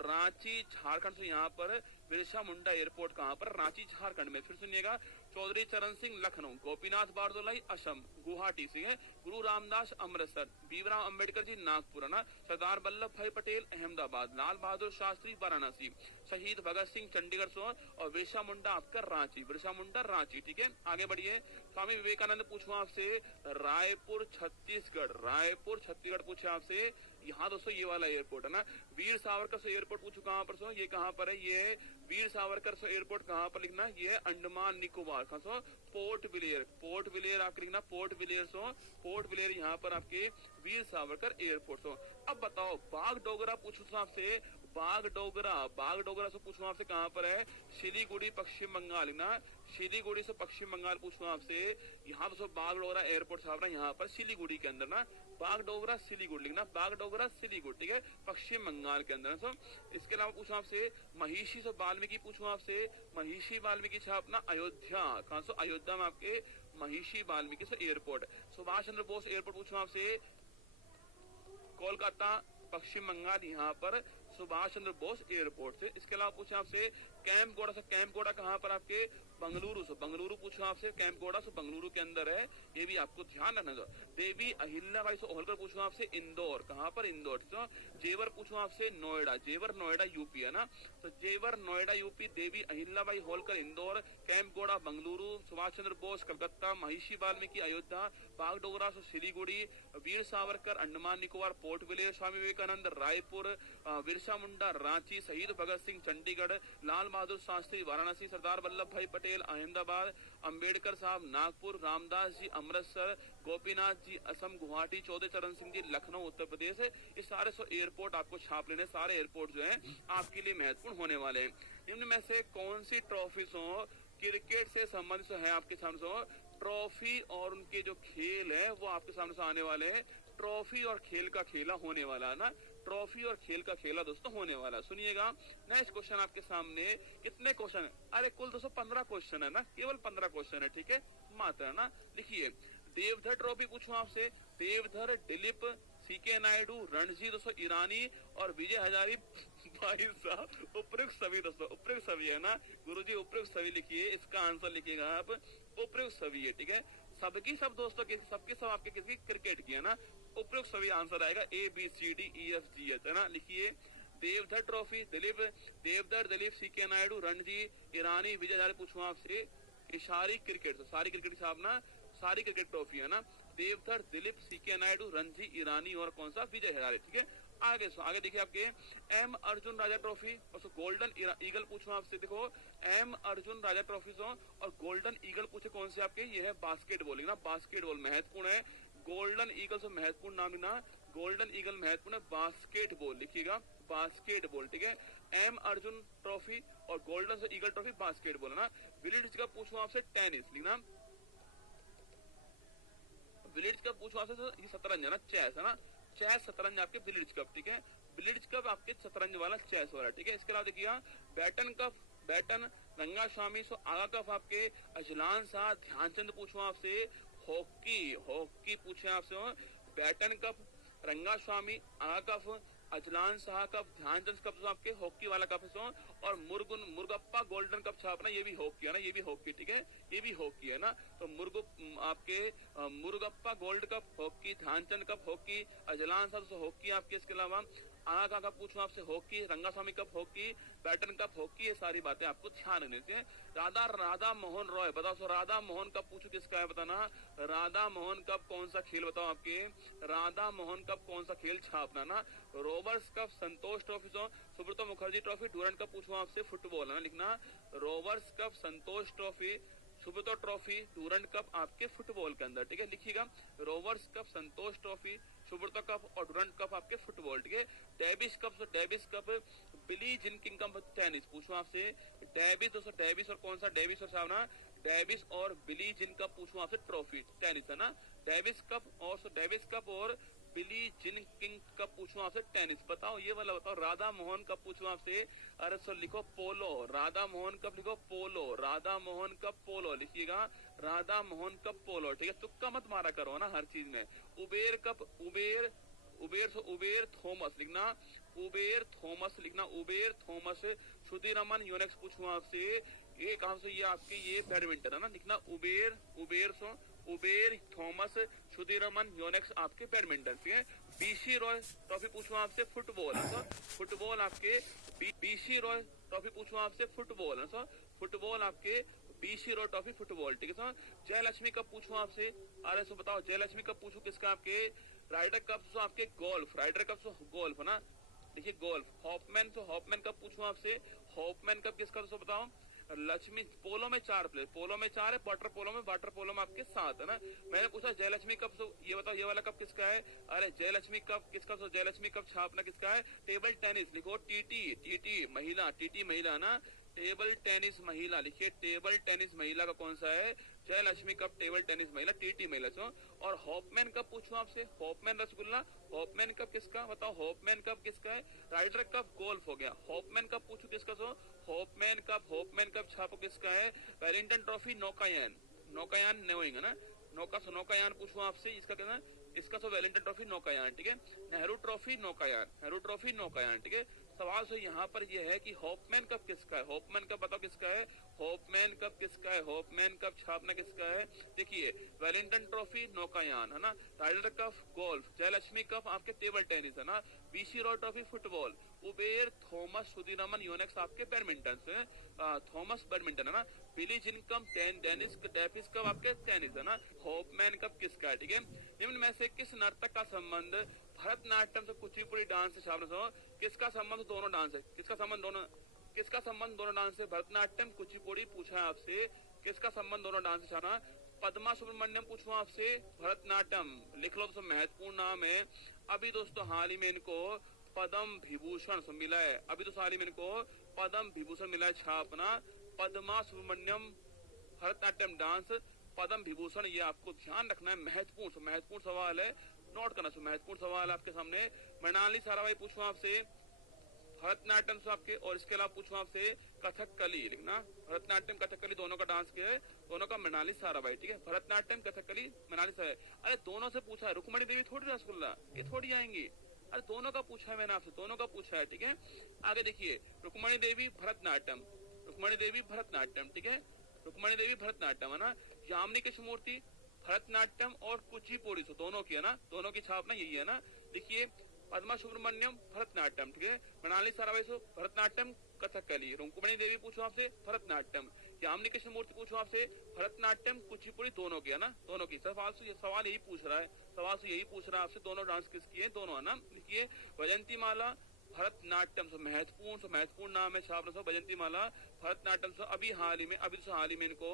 रांची झारखंड से यहाँ पर बिरसा मुंडा एयरपोर्ट कहाँ पर, रांची झारखंड में। फिर सुनिएगा चौधरी चरण सिंह लखनऊ, गोपीनाथ बारदोलाई असम गुवाहाटी से है, गुरु रामदास अमृतसर, भीमराव अंबेडकर जी नागपुर है ना, सरदार वल्लभ भाई पटेल अहमदाबाद, लाल बहादुर शास्त्री वाराणसी, शहीद भगत सिंह चंडीगढ़ से और बिरसा मुंडा आपका रांची, बिरसा मुंडा रांची, ठीक है। आगे बढ़िए। स्वामी विवेकानंद पूछो आपसे रायपुर छत्तीसगढ़, रायपुर छत्तीसगढ़ पूछे आपसे, यहाँ दोस्तों ये वाला एयरपोर्ट है ना। वीर सावरकर से एयरपोर्ट पूछो कहाँ पर सो, ये कहाँ पर है, ये वीर सावरकर से एयरपोर्ट कहाँ पर लिखना, ये अंडमान निकोबार कहाँ सो, पोर्ट ब्लेयर, पोर्ट ब्लेयर आपके लिखना, पोर्ट ब्लेयर सो, पोर्ट ब्लेयर यहाँ पर आपके वीर सावरकर एयरपोर्ट सो। अब बताओ बागडोगरा पूछो आपसे, बागडोगरा, बागडोगरा से पूछूं आपसे कहाँ पर है, सिलीगुड़ी पश्चिम बंगाल ना, सिलीगुड़ी से पश्चिम बंगाल पूछूं आपसे, यहाँ तो बागडोगरा एयरपोर्ट छाप रहा है यहाँ पर सिलीगुड़ी के अंदर ना, बागडोगरा सिलीगुड़ी लिखना, बागडोगरा सिलीगुड़ी, ठीक है, पश्चिम बंगाल के अंदर सब। इसके अलावा पूछूं आपसे महिषी से वाल्मीकि पूछूं आपसे, महिषी वाल्मीकि छापना अयोध्या, कहाँ से, अयोध्या में आपके महिषी वाल्मीकि से एयरपोर्ट। सुभाष चंद्र बोस एयरपोर्ट पूछूं आपसे कोलकाता पश्चिम बंगाल, यहाँ पर सुभाष चंद्र बोस एयरपोर्ट से। इसके अलावा पूछे आपसे कैंपगोड़ा से, कैंपगोड़ा कहाँ पर आपके बंगलुरु से, बंगलुरु पूछो आपसे कैंपगोड़ा से बंगलुरु के अंदर है, ये भी आपको ध्यान रखना। देवी अहिल्याबाई से होलकर पूछो आपसे इंदौर, कहाँ पर इंदौर। तो जेवर पूछो आपसे नोएडा, जेवर नोएडा यूपी है ना, तो जेवर नोएडा यूपी, देवी अहिल्याबाई होलकर इंदौर, कैंपगोड़ा बंगलुरु, सुभाष चंद्र बोस कलकत्ता, महिषी वाल्मीकि अयोध्या, बागडोगरा से सिलीगुड़ी, वीर सावरकर अंडमान निकोबार पोर्ट ब्लेयर, स्वामी विवेकानंद रायपुर, बिरसा मुंडा रांची, शहीद भगत सिंह चंडीगढ़, लाल बहादुर शास्त्री वाराणसी, सरदार वल्लभ भाई पटेल अहमदाबाद, अंबेडकर साहब नागपुर, रामदास जी अमृतसर, गोपीनाथ जी असम गुवाहाटी, चौधरी चरण सिंह जी लखनऊ उत्तर प्रदेश है। ये सारे एयरपोर्ट आपको छाप लेने, सारे एयरपोर्ट जो है आपके लिए महत्वपूर्ण होने वाले हैं। इनमें से कौन सी ट्रॉफीज हो क्रिकेट से संबंधित है आपके सामने, ट्रॉफी और उनके जो खेल है वो आपके सामने से आने वाले हैं। ट्रॉफी और खेल का खेला होने वाला है ना, ट्रॉफी और खेल का खेला दोस्तों होने वाला। सुनिएगा नेक्स्ट क्वेश्चन आपके सामने, कितने क्वेश्चन है, अरे कुल दोस्तों 15 क्वेश्चन है ना, केवल 15 क्वेश्चन है, ठीक है मात्र है ना। लिखिए देवधर ट्रॉफी पूछूं आपसे, देवधर, दिलीप, सीके नायडू, रणजी दोस्तों ईरानी और विजय हजारी भाई साहब उपयुक्त सभी दोस्तों, उपयुक्त सभी है ना गुरुजी, उपयुक्त सभी लिखिए, इसका आंसर लिखिएगा आप उपयुक्त सभी है, ठीक है। सबकी सब दोस्तों सबके सब आपके किसी क्रिकेट की है ना, उपयुक्त सभी आंसर आएगा ABCDEFGH है ना। लिखिए देवधर ट्रॉफी, दिलीप, देवधर, दिलीप, सीके नायडू, रणजी ईरानी, विजय हजारे पूछूं आपसे सारी क्रिकेट, सारी क्रिकेट छापना, सारी क्रिकेट ट्रॉफी है ना, देवधर, दिलीप, सीके नायडू, रणजी ईरानी और कौन सा विजय हजारे, ठीक है। आगे देखिए आपके एम अर्जुन राजा ट्रॉफी और गोल्डन ईगल पूछूं आपसे, देखो एम अर्जुन राजा ट्रॉफी और गोल्डन ईगल पूछे कौन से आपके, ये है बास्केटबॉल ना, बास्केटबॉल महत्वपूर्ण है, गोल्डन ईगल से महत्वपूर्ण नाम लेना, गोल्डन ईगल महत्वपूर्ण है, बास्केटबॉल लिखिएगा, बास्केटबॉल, ठीक है। एम अर्जुन ट्रॉफी और गोल्डन से ईगल ट्रॉफी बास्केटबॉल है ना। विलियर्ड्स का पूछूं आपसे टेनिस लिखना, विलियर्ड्स का पूछूं आपसे ये शतरंज है ना, चेस है ना, चेस शतरंज आपके बिलियर्ड्स कप, ठीक है, बिलियर्ड्स कप आपके शतरंज वाला चेस वाला, ठीक है। इसके अलावा देखिए बैटन कप, बैटन रंगास्वामी सो आगा कप आपके अजलान शाह ध्यानचंद पूछूं आपसे, हॉकी, हॉकी पूछे आपसे Beighton cup Rangaswamy Aga cup Azlan Shah cup, Dhyanchand cup आपके हॉकी वाला कप है, और मुर्गप्पा गोल्डन कप छापना ये भी हॉकी है ना, ये भी हॉकी, ठीक है, ये भी हॉकी है ना। तो आपके Murugappa gold cup hockey, Dhyanchand cup hockey, Azlan Shah hockey आपके, इसके अलावा आगा का पूछूं आपसे hockey, Rangaswamy cup hockey, Beighton cup hockey, ये सारी बातें आपको ध्यान रखनी चाहिए। राधा मोहन रॉय बताओ, सो राधा मोहन कप पूछू किसका है बताना। राधा मोहन कप कौन सा खेल बताओ आपके, राधा मोहन कप कौन सा खेल छापना ना। Rovers cup Santosh trophy, Subroto Mukherjee trophy, Durand cup पूछूं आपसे फुटबॉल है ना, लिखना Rovers cup, Santosh trophy, Subroto trophy, Durand cup आपके फुटबॉल के अंदर, ठीक है, लिखिएगा Rovers cup, Santosh trophy, Subroto cup और डूरंड कप आपके फुटबॉल, ठीक है। Davis cup, Billie Jean King cup tennis पूछूं आपसे, डेविस दोस्तों, डेविस और कौन सा डेविस और सामना, डेविस और बिली जिन कप पूछूं आपसे ट्रॉफी टेनिस है ना, डेविस कप और बिली जिन किंग कप पूछूं आपसे टेनिस, बताओ ये वाला बताओ। राधा मोहन कप पूछूं आपसे, अरे सर लिखो पोलो, राधा मोहन कप लिखो पोलो, राधा मोहन कप पोलो लिखिएगा, राधा मोहन कप पोलो, ठीक है, तुक्का मत मारा करो ना हर चीज में। उबेर कप, उबेर थॉमस लिखना, उबेर थॉमस, सुधीरमन यूनिक्स पूछूं आपसे, ये कहां से, ये आपके ये बैडमिंटन है ना, लिखना उबेर थॉमस, सुधीरमन यूनिक्स आपके बैडमिंटन, ठीक है। बीसी रॉय ट्रॉफी पूछूं आपसे फुटबॉल है सर, फुटबॉल आपके बीसी रॉय ट्रॉफी पूछूं आपसे फुटबॉल है सर, फुटबॉल आपके बीसी रॉय ट्रॉफी फुटबॉल, ठीक है सर। जयलक्ष्मी कप पूछूं आपसे, अरे सो बताओ जयलक्ष्मी कप पूछूं किसका आपके, राइडर कप आपके गोल्फ, राइडर कप गोल्फ है ना, देखिए गोल्फ। हॉपमैन कप पूछूं आपसे, हॉपमैन कप किसका तो बताओ। लक्ष्मी पोलो में 4 प्लेयर, पोलो में 4 है, वाटर पोलो में आपके 7 है ना। मैंने पूछा जयलक्ष्मी कप, ये बताओ ये वाला कप किसका है, अरे जयलक्ष्मी कप किसका, जयलक्ष्मी कप छापना किसका है, टेबल टेनिस लिखो, टीटी महिला ना, टेबल टेनिस महिला लिखिए, टेबल टेनिस महिला का कौन सा है, जयलक्ष्मी कप टेबल टेनिस महिला, टीटी महिला सो। और हॉपमैन कप पूछूं आपसे, हॉपमैन रसगुल्ला, हॉपमैन कप किसका बताओ, हॉपमैन कप किसका है, राइडर कप गोल्फ हो गया। हॉपमैन कप पूछूं किसका, सो हॉपमैन कप छापो किसका है, वेलिंगटन ट्रॉफी नौकायान नहीं ना, नौकायान पूछूं आपसे, इसका कहना इसका तो वेलिंगटन ट्रॉफी नौकायान, ठीक है। नेहरू ट्रॉफी नौकायान, ठीक है। सवाल तो यहाँ पर यह है कि हॉपमैन कप किसका है, हॉपमैन कप बताओ किसका है, हॉपमैन कप छापना किसका है, देखिए वेलिंगटन ट्रॉफी नौकायान है ना, rider cup golf, Jayalakshmi cup आपके टेबल टेनिस है ना, BC Roy trophy football, Uber Thomas Sudirman Unix आपके बैडमिंटन से, थॉमस बैडमिंटन है ना, बिली जिन कप डेविस कप आपके टेनिस है ना, हॉपमैन कप किसका है, ठीक है। निम्न में से किस नर्तक का संबंध भरतनाट्यम से कुचिपुड़ी डांस से छापना, किसका संबंध दोनों डांस है, किसका संबंध दोनों डांस से, भरतनाट्यम कुचिपुड़ी पूछा है आपसे, किसका संबंध दोनों डांस से छापना। पद्मा सुब्रमण्यम पूछूं आपसे भरतनाट्यम, लिख लो दोस्तों, महत्वपूर्ण नाम है। अभी दोस्तों हाल ही में इनको पद्म विभूषण मिला है, पद्म विभूषण मिला है छापना, पद्मा सुब्रमण्यम भरतनाट्यम डांस पद्म विभूषण, ये आपको ध्यान रखना है, महत्वपूर्ण सवाल है, नोट करना, महत्वपूर्ण सवाल आपके सामने। मृणाली साराभाई पूछूं आपसे भरतनाट्यम से आपके, और इसके अलावा पूछूं आपसे कथकली, लिखना भरतनाट्यम कथकली दोनों का डांस किया है, दोनों का मृणाली साराभाई, ठीक है। भरतनाट्यम कथकली मृणाली साराभाई, अरे दोनों से पूछा है, रुक्मणी देवी थोड़ी रसगुल्ला, ये थोड़ी आएंगी, अरे दोनों का पूछा है मैंने आपसे, दोनों का पूछा है, ठीक है। आगे देखिए रुक्मणी देवी भरतनाट्यम, ठीक है, रुक्मणी देवी भरतनाट्यम है ना। यामिनी कृष्णमूर्ति भरतनाट्यम और कुचिपुड़ी, दोनों की है ना, दोनों की छापना यही है ना। देखिए पद्मा सुब्रमण्यम भरतनाट्यम, ठीक है, मृणाली साराभाई भरतनाट्यम कथकली, रुक्मणी देवी पूछो आपसे भरतनाट्यम, यामिनी कृष्णमूर्ति पूछो आपसे भरतनाट्यम कुचिपुड़ी, दोनों की है ना, दोनों की। सवाल यही पूछ रहा है आपसे, दोनों डांस किसकी है, दोनों है ना। देखिए वजंती माला भरतनाट्यम से महत्वपूर्ण नाम है छापना, वजंती माला भरतनाट्यम से अभी हाल ही में इनको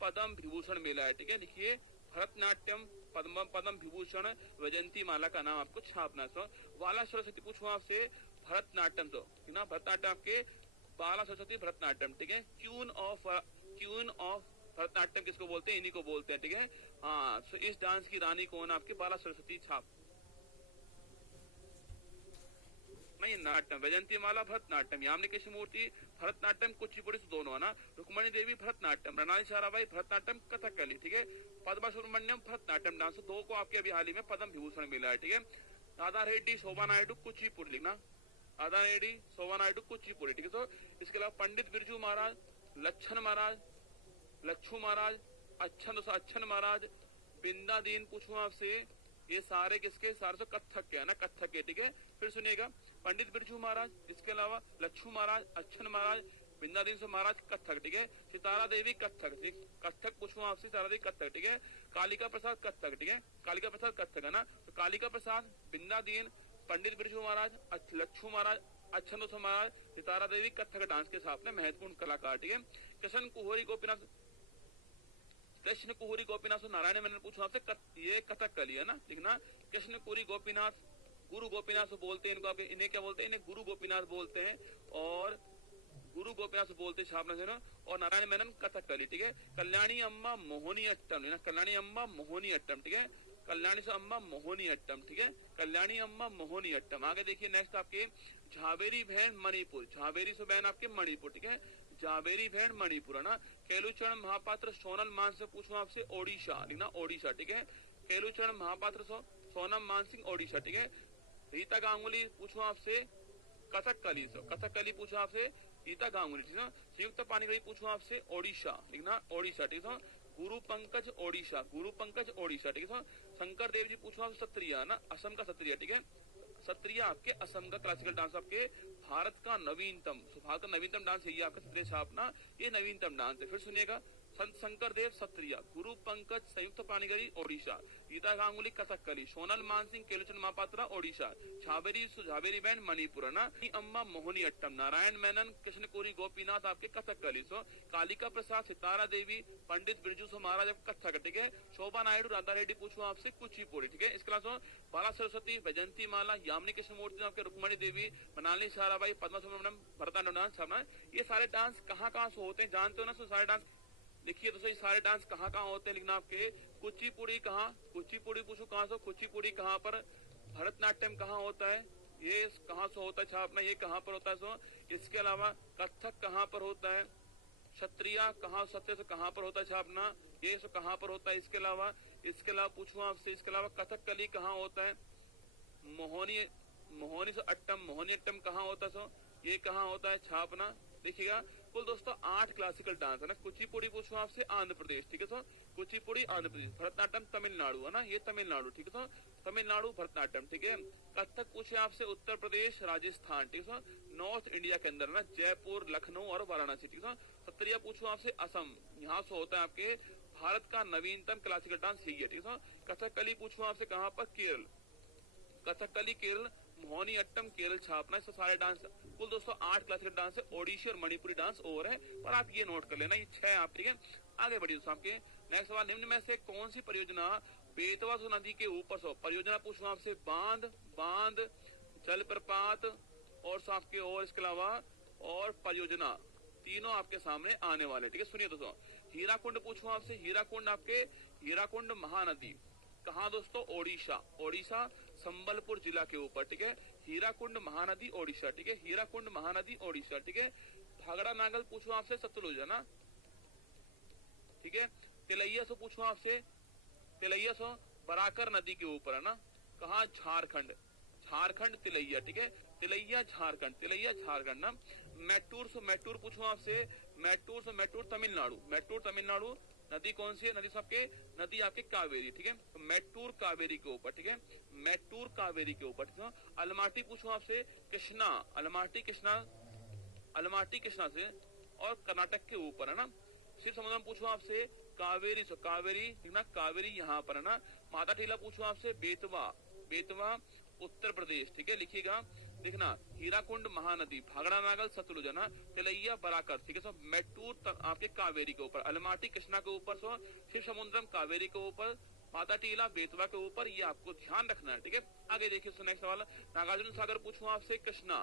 पद्म विभूषण मिला है, ठीक है। लिखिए भरतनाट्यम पद्म विभूषण वजंती माला का नाम आपको छापना है। बाला सरस्वती पूछो आपसे भरतनाट्यम, तो ना भरतनाट्यम आपके बाला सरस्वती भरतनाट्यम, ठीक है। क्यून ऑफ भरतनाट्यम किसको बोलते हैं, इन्हीं को बोलते हैं, ठीक है। हाँ, तो इस डांस की रानी कौन आपके, बाला सरस्वती छाप नहीं, नाट्यम वैजंती माला भरतनाट्यम, यामिनी कृष्णमूर्ति भरतनाट्यम कुचिपुड़ी, दोनों है ना। रुक्मणी देवी भरतनाट्यम, मृणाली साराभाई भरतनाट्यम कथकली, ठीक है। पद्मा सुब्रमण्यम भरतनाट्यम डांस, दो को आपके अभी हाल ही में पद्म विभूषण मिला है, ठीक है। राधा रेड्डी शोभा नायडू कुचिपुड़ी लिखना, राधा रेड्डी शोभा नायडू कुचिपुड़ी, ठीक है। तो इसके अलावा पंडित बिरजू महाराज, लच्छन महाराज, लच्छू महाराज, अच्छन महाराज, बिंदा दीन पूछूं आपसे, ये सारे किसके, सारे तो कथक के है ना, कथक के, ठीक है। फिर सुनिएगा, पंडित बिरजू महाराज, इसके अलावा लच्छू महाराज, अच्छन महाराज, बिंदादीन से महाराज कथक, ठीक है। सितारा देवी कथक, ठीक, कथक पूछूं आपसे, सितारा देवी कथक, ठीक है। कालिका प्रसाद कथक, ठीक है, कालिका प्रसाद कथक है ना। तो कालिका प्रसाद, बिंदादीन, पंडित बिरजू महाराज, लच्छू महाराज, अच्छन महाराज, सितारा देवी कथक डांस के साथ में महत्वपूर्ण कलाकार, ठीक है। कृष्ण कुहोरी गोपीनाथ, कृष्ण कुहूरी गोपीनाथ नारायण मैंने पूछा आपसे, ये कथक कली है ना, लिखना। कृष्ण कुहूरी गोपीनाथ, गुरु गोपीनाथ बोलते हैं इनको, आपके इन्हें क्या बोलते हैं, इन्हें गुरु गोपीनाथ बोलते हैं, और गुरु गोपीनाथ बोलते हैं छापना से ना। और नारायण मेनन कथक कली, ठीक है। कल्याणी अम्मा मोहनी अट्टम, कल्याणी अम्मा मोहनी अट्टम, ठीक है। कल्याणी से अम्मा मोहनी अट्टम, ठीक है, कल्याणी अम्मा मोहनी अट्टम। आगे देखिए नेक्स्ट आपके झावेरी बहन मणिपुर, झावेरी से बहन आपके मणिपुर, ठीक है, झावेरी बहन मणिपुर है ना। केलुचरण महापात्र सोनल मान से पूछूं आपसे, ओडिशा लिखना, ओडिशा, ठीक है। केलुचरण महापात्र सोनम मान सिंह ओडिशा, ठीक है। रीता गांगुली पूछूं आपसे, कथकली, कथकली पूछा आपसे रीता गांगुली, ठीक है। संयुक्त पानीगढ़ी पूछूं आपसे, ओडिशा लिखना, ओडिशा, ठीक है। गुरु पंकज ओडिशा, गुरु पंकज ओडिशा, ठीक है। शंकर देव जी पूछूं आपसे, सत्रिया ना, असम का सत्रिया, ठीक है। सत्रिया आपके असम का क्लासिकल डांस, आपके भारत का नवीनतम, भारत का नवीनतम डांस है ये आपका सत्रिया छापना, ये नवीनतम डांस है। फिर सुनिएगा, संत शंकर देव सत्रिया, गुरु पंकज संयुक्त पानीगढ़ी ओडिशा, रीता गांगुली कथकली, सोनल मानसिंह केलुचरण महापात्रा ओडिशा, झावेरी बैंड मणिपुर ना। अम्मा मोहनी अट्टम, नारायण मेनन, कृष्ण कोरी गोपीनाथ आपके कथकली, कालिका प्रसाद, सितारा देवी, पंडित बिरजू महाराज कथक, ठीक है। शोभा नायडू, राधा रेड्डी पूछो आपसे कुचिपुड़ी, ठीक है। इसके अलावा बाला सरस्वती, वैजंती माला, यामिनी कृष्णमूर्ति आपके, रुक्मणी देवी, मनाली साराबाई, पद्मा सुब्रमण्यम, भरतनाट्यम डांस, ये सारे डांस कहाँ कहाँ से होते हैं जानते हो ना। सारे डांस देखिए दोस्तों, ये सारे डांस कहाँ कहाँ होते हैं लिखना आपके। कुचिपुड़ी कहाँ, कुचिपुड़ी पूछो कहाँ से, कुचिपुड़ी कहाँ पर, भरतनाट्यम कहाँ होता है, ये कहाँ से होता है छापना, ये कहाँ पर होता है। इसके अलावा कथक कहाँ पर होता है, क्षत्रिया कहाँ, सत्य से कहाँ पर होता है छापना, ये कहाँ पर होता है। इसके अलावा पूछूं आपसे, इसके अलावा कथकली कहाँ होता है, मोहनी से अट्टम, मोहनी अट्टम कहाँ होता है, ये कहाँ होता है छापना। देखिएगा कुल दोस्तों 8 क्लासिकल डांस है ना। कुचिपुड़ी पूछो आपसे, आंध्र प्रदेश, ठीक है सर, कुचिपुड़ी आंध्र प्रदेश। भरतनाट्यम तमिलनाडु है ना, ये तमिलनाडु, ठीक है सर, तमिलनाडु भरतनाट्यम, ठीक है। कथक पूछे आपसे, उत्तर प्रदेश राजस्थान, ठीक है सर, नॉर्थ इंडिया के अंदर ना, जयपुर लखनऊ और वाराणसी, ठीक है सर। सत्रिया पूछो आपसे, असम, यहाँ से होता है आपके भारत का नवीनतम क्लासिकल डांस यही है, ठीक है सर। कथकली पूछो आपसे कहाँ पर, केरल, कथकली केरल, मोहनी अट्टम केरल छापना, इससे सारे डांस। कुल दोस्तों 8 क्लासिकल डांस है, ओडिशी और मणिपुरी डांस और है, पर आप ये नोट कर लेना, ये 6 आप, ठीक है। आगे बढ़िए दोस्तों आपके नेक्स्ट सवाल, निम्न में से कौन सी परियोजना बेतवा नदी के ऊपर से, परियोजना पूछूं आपसे, बांध, जलप्रपात और आपके, और इसके अलावा और परियोजना, तीनों आपके सामने आने वाले, ठीक है। सुनिए दोस्तों, हीराकुंड पूछूं आपसे, हीराकुंड आपके, हीराकुंड महानदी कहाँ दोस्तों, ओडिशा संबलपुर जिला के ऊपर, ठीक है। हीराकुंड महानदी ओडिशा, ठीक है, हीराकुंड महानदी ओडिशा, ठीक है। भागड़ा नागल पूछो आपसे, सतलुज है ना, ठीक है। तिलैया से पूछो आपसे, तिलैया से बराकर नदी के ऊपर है ना, कहा, झारखंड तिलैया, ठीक है, तिलैया झारखंड ना। मैटूर पूछो आपसे, मैटूर तमिलनाडु, नदी कौन सी है, नदी सबके, नदी आपके कावेरी, ठीक है, तो मैटूर कावेरी के ऊपर, ठीक है, मैटूर कावेरी के ऊपर, ठीक है। अलमाटी पूछो आपसे, कृष्णा, अलमाटी कृष्णा से और कर्नाटक के ऊपर है ना। शिव समुद्रम पूछो आपसे, कावेरी, ठीक ना, कावेरी यहाँ पर है ना। माता टीला पूछो आपसे, बेतवा उत्तर प्रदेश, ठीक है, लिखिएगा, देखना, हीराकुंड महानदी, भागड़ा नागल सतलुज है ना, तिलैया बराकर, ठीक है। मैटूर आपके कावेरी के ऊपर, अलमाटी कृष्णा के ऊपर, शिव समुद्रम कावेरी के ऊपर, माता टीला बेतवा के ऊपर, ये आपको ध्यान रखना है, ठीक है। आगे देखिए नेक्स्ट सवाल, नागार्जुन सागर पूछूं आपसे, कृष्णा,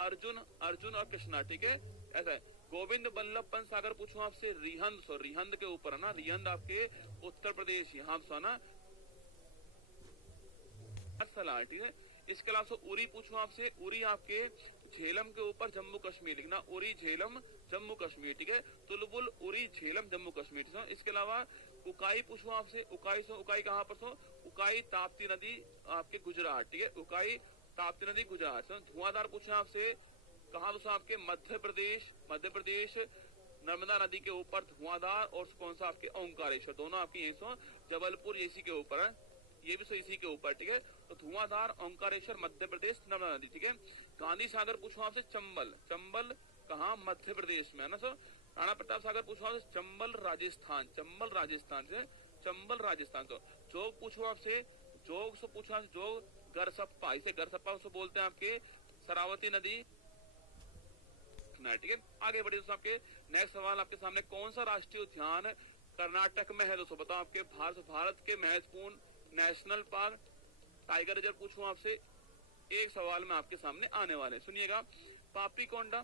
अर्जुन और कृष्णा, ठीक है, ऐसा है। गोविंद बल्लभ पंत सागर पूछूं आपसे, रिहंद के ऊपर है ना, रिहंद आपके उत्तर प्रदेश, यहाँ से ना, ठीक है। इसके अलावा उरी पूछूं आपसे, उरी आपके झेलम के ऊपर जम्मू कश्मीर लिखना, उरी झेलम जम्मू कश्मीर, ठीक है। तुलबुल उरी झेलम जम्मू कश्मीर। तो इसके अलावा उकाई पूछो आपसे, उकाई सो उकाई कहाँ पर, सो उकाई ताप्ती नदी आपके गुजरात, ठीक है, उकाई ताप्ती नदी गुजरात। धुआंधार पूछे आपसे कहाँ, दोस्तों आपके मध्य प्रदेश, मध्य प्रदेश नर्मदा नदी के ऊपर धुआंधार, और कौन सा आपके ओंकारेश्वर, दोनों आपकी ये सो जबलपुर इसी के ऊपर है, ये भी सो इसी के ऊपर, ठीक है। तो धुआंधार ओंकारेश्वर मध्य प्रदेश नर्मदा नदी, ठीक है। गांधी सागर पूछो आपसे चंबल, चंबल कहाँ, मध्य प्रदेश में है ना। सो राणा प्रताप सागर पूछो आपसे चंबल राजस्थान, चंबल राजस्थान से, चंबल राजस्थान। तो जोग पूछो आपसे, जोग से पूछो आपसे जोग गरसप्पा, इसे गरसप्पा से बोलते हैं आपके शरावती नदी, ठीक है। आगे बढ़े दोस्तों, आपके नेक्स्ट सवाल आपके सामने, कौन सा राष्ट्रीय उद्यान कर्नाटक में है दोस्तों, बताओ। आपके भारत के महत्वपूर्ण नेशनल पार्क टाइगर रिजर्व पूछूं आपसे, एक सवाल में आपके सामने आने वाले, सुनिएगा। पापीकोंडा,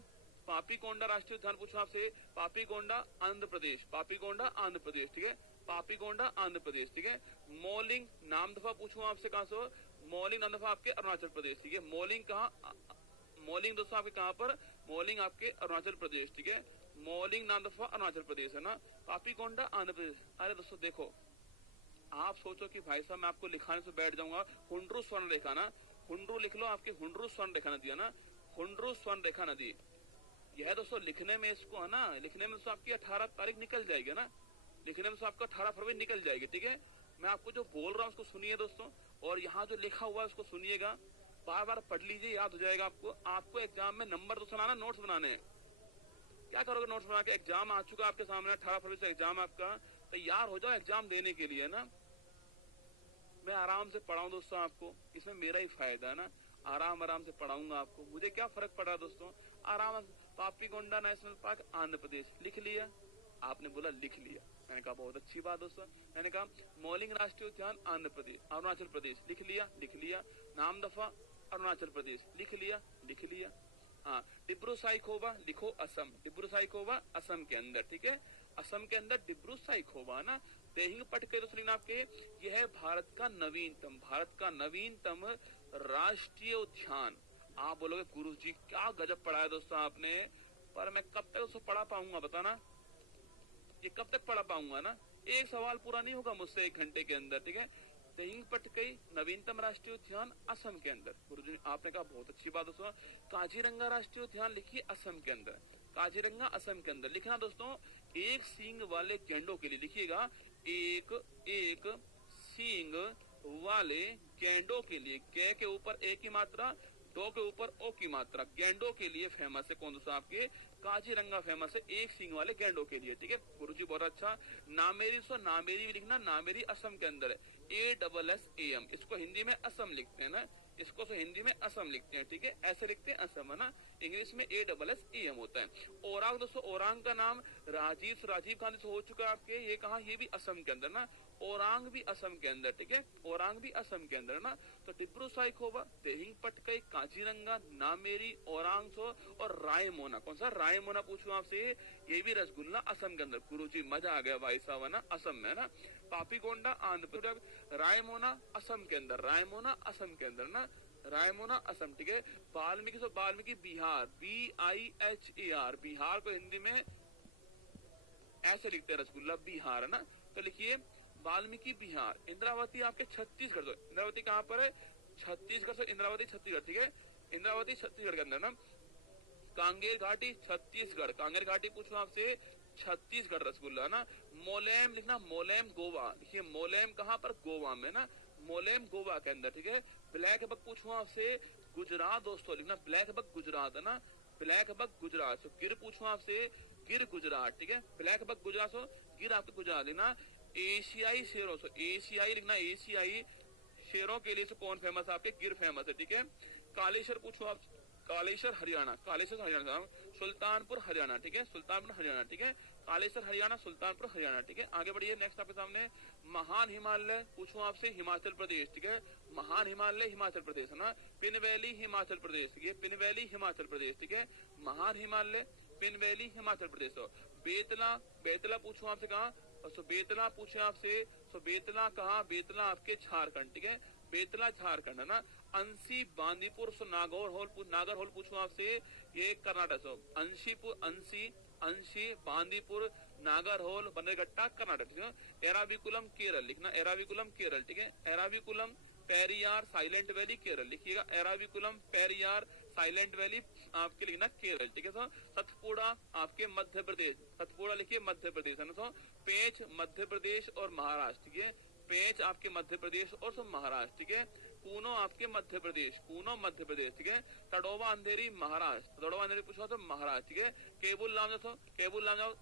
पापीकोंडा राष्ट्रीय उद्यान पूछूं आपसे, पापीकोंडा आंध्र प्रदेश, पापीकोंडा आंध्र प्रदेश, ठीक है, पापीकोंडा आंध्र प्रदेश, ठीक है। मोलिंग नामदफा पूछूं आपसे कहां से, मोलिंग नामदफा आपके अरुणाचल प्रदेश, ठीक है। मोलिंग कहाँ, मोलिंग दोस्तों आपके कहां पर, मोलिंग आपके अरुणाचल प्रदेश, ठीक है। मोलिंग नामदफा अरुणाचल प्रदेश है ना, पापीकोंडा आंध्र प्रदेश। अरे दोस्तों देखो, आप सोचो कि भाई साहब मैं आपको लिखाने से बैठ जाऊंगा, हुंड्रू स्वर्ण रेखा ना, हुंड्रू लिख लो, आपकी हुंड्रू स्वर्ण रेखा नदी है ना, हुंड्रू स्वर्ण रेखा नदी, यह दोस्तों लिखने में इसको है ना, लिखने में तो आपकी 18 तारीख निकल जाएगी ना, लिखने में तो आपका 18 फरवरी निकल जाएगी, ठीक है। मैं आपको जो बोल रहा हूँ उसको सुनिए दोस्तों, और यहाँ जो लिखा हुआ है उसको सुनिएगा, बार बार पढ़ लीजिए, याद हो जाएगा आपको। आपको एग्जाम में नंबर तो सुनाना, नोट्स बनाने, क्या करोगे नोट्स बना के, एग्जाम आ चुका आपके सामने, 18 फरवरी से एग्जाम आपका, तैयार हो जाओ एग्जाम देने के लिए ना। मैं आराम से पढ़ाऊं दोस्तों आपको, इसमें मेरा ही फायदा है ना, आराम आराम से पढ़ाऊंगा आपको, मुझे क्या फर्क पड़ा दोस्तों, आराम। पापीकोंडा नेशनल पार्क आंध्र प्रदेश लिख लिया, आपने बोला लिख लिया, मैंने कहा बहुत अच्छी बात दोस्तों। मैंने कहा मोलिंग राष्ट्रीय उद्यान आंध्र प्रदेश अरुणाचल प्रदेश लिख लिया, लिख लिया। नामदफा अरुणाचल प्रदेश लिख लिया, लिख लिया। हाँ, डिब्रू साइखोवा लिखो असम, डिब्रू साइखोवा असम के अंदर, ठीक है, असम के अंदर डिब्रू साइखोवा ना। देहिंग पट के दोस्तों आपके, यह है भारत का नवीनतम, भारत का नवीनतम राष्ट्रीय उद्यान। आप बोलोगे गुरु जी क्या गजब पढ़ा है दोस्तों आपने, पर मैं कब तक उसको पढ़ा पाऊंगा बताना, ये कब तक पढ़ा पाऊंगा ना, एक सवाल पूरा नहीं होगा मुझसे 1 घंटे के अंदर, ठीक है। देहिंग पटकई नवीनतम राष्ट्रीय उद्यान असम के अंदर, गुरुजी आपने कहा बहुत अच्छी बात दोस्तों। काजीरंगा राष्ट्रीय उद्यान लिखिए असम के अंदर, काजीरंगा असम के अंदर लिखना दोस्तों। एक सींग वाले गैंडों के लिए लिखिएगा, एक सींग वाले गैंडों के लिए, कै के ऊपर ए की मात्रा, दो के ऊपर ओ की मात्रा, गैंडों के लिए फेमस है कौन दोस्तों आपके, काजीरंगा फेमस है एक सींग वाले गैंडों के लिए, ठीक है। गुरुजी बहुत अच्छा। नामेरी, सो नामेरी लिखना, नामेरी असम के अंदर है, ASSAM, इसको हिंदी में असम लिखते हैं ना, इसको तो हिंदी में असम लिखते हैं, ठीक है, ऐसे लिखते हैं असम है ना, इंग्लिश में ASSAM होता है। ओरांग दोस्तों, ओरांग का नाम राजीव गांधी से हो चुका है आपके, ये कहा, ये भी असम के अंदर ना, ओरांग भी असम के अंदर, ठीक है, ओरांग भी असम के अंदर ना। तो डिब्रू साइखोवा, देहिंग पटकई, काजीरंगा, नामेरी, ओरांग सो और रायमोना, कौन सा रायमोना पूछूं आपसे, ये भी रसगुल्ला असम के अंदर। गुरुजी मजा आ गया भाई साहब है ना, असम में ना। पापीकोंडा आंध्र प्रदेश, रायमोना असम के अंदर, रायमोना असम के अंदर ना, रायमोना असम, ठीक है। वाल्मीकि, सो वाल्मीकि बिहार, BIHAR, बिहार को हिंदी में ऐसे लिखते हैं रसगुल्ला बिहार है ना, तो लिखिए वाल्मीकि बिहार। इंद्रावती आपके छत्तीसगढ़, तो इंद्रावती कहाँ पर है, छत्तीसगढ़ से, इंद्रावती छत्तीसगढ़, ठीक है, इंद्रावती छत्तीसगढ़ के अंदर ना। कांगेर घाटी छत्तीसगढ़, कांगेर घाटी पूछो आपसे, छत्तीसगढ़ रसगुल्ला ना। मोलेम लिखना, मोलेम गोवा लिखिए, मोलेम कहाँ पर, गोवा में ना, मोलेम गोवा के अंदर, ठीक है। ब्लैक बक पूछो आपसे, गुजरात दोस्तों लिखना, ब्लैक बक गुजरात है ना, ब्लैक बक गुजरात। तो गिर पूछो आपसे, गिर गुजरात, ठीक है, ब्लैक बक गुजरात, सो गिर आपके गुजरात लिखना। एशियाई शेरों, सो एशियाई लिखना, एशियाई शेरों के लिए से कौन फेमस है आपके, गिर फेमस है, ठीक है। कालेश्वर पूछो आप, कालेश्वर हरियाणा, कालेश्वर हरियाणा, सुल्तानपुर हरियाणा, ठीक है, सुल्तानपुर हरियाणा, ठीक है, कालेश्वर हरियाणा, सुल्तानपुर हरियाणा, ठीक है। आगे बढ़िए, नेक्स्ट आपके सामने महान हिमालय पूछूं आपसे, हिमाचल प्रदेश, ठीक है, महान हिमालय हिमाचल प्रदेश है ना। पिन वैली हिमाचल प्रदेश, ठीक है, पिन वैली हिमाचल प्रदेश, ठीक है, महान हिमालय पिन वैली हिमाचल प्रदेश। बेतला, बेतला पूछूं आपसे कहा, सो बेतला पूछे आपसे, सो बेतला कहाँ, बेतला आपके झारखंड, ठीक है, बेतला झारखंड है ना। अंशी बांदीपुर सो नागर होल पूछूं आपसे, ये कर्नाटक सो अंशी बांदीपुर नागर होल बन्नेगट्टा कर्नाटक, ठीक है। एराविकुलम केरल लिखना, एराविकुलम केरल, ठीक है। एराविकुलम पेरियार साइलेंट वैली केरल लिखिएगा, एराविकुलम पेरियार साइलेंट वैली आपके लिखना केरल, ठीक है। तो सतपुड़ा आपके मध्य प्रदेश, सतपुड़ा लिखिए मध्य प्रदेश है ना। तो पेंच मध्य प्रदेश और महाराष्ट्र, ठीक है। पेंच आपके मध्य प्रदेश और महाराष्ट्र, ठीक है। कूनो आपके मध्य प्रदेश, कूनो मध्य प्रदेश, ठीक है। तड़ोवा अंधेरी महाराष्ट्र, तड़ोवा अंधेरी पूछा तो महाराष्ट्र, ठीक है। केबुल लाम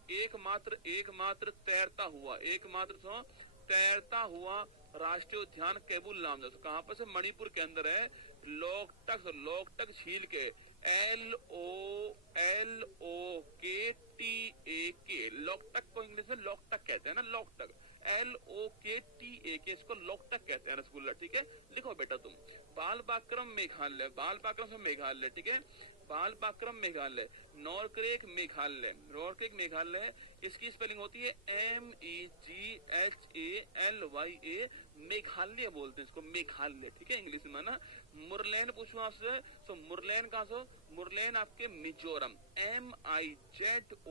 एकमात्र तैरता हुआ, एकमात्र तैरता हुआ राष्ट्रीय उद्यान केबुल लामजाओ, कहाँ पर से, मणिपुर के अंदर है। लोकटक झील के, LOKTAK, लोकटक को इंग्लिश में लोकटक कहते हैं ना, लोकटक, LOKTAK, इसको लोकटक कहते हैं रसगुल्ला, ठीक है। लिखो बेटा तुम। बालबाक्रम मेघालय, बालबाक्रम से मेघालय, ठीक है। बालबाक्रम मेघालय, नॉर्क्रेक मेघालय, नॉर्क्रेक मेघालय, इसकी स्पेलिंग होती है MEGHALYA, मेघालय बोलते हैं इसको, मेघालय, ठीक है, इंग्लिश में ना। मुरलैन पूछूं आपसे, तो मुरलैन कहाँ से, मुरलैन आपके मिजोरम, MIZORUM,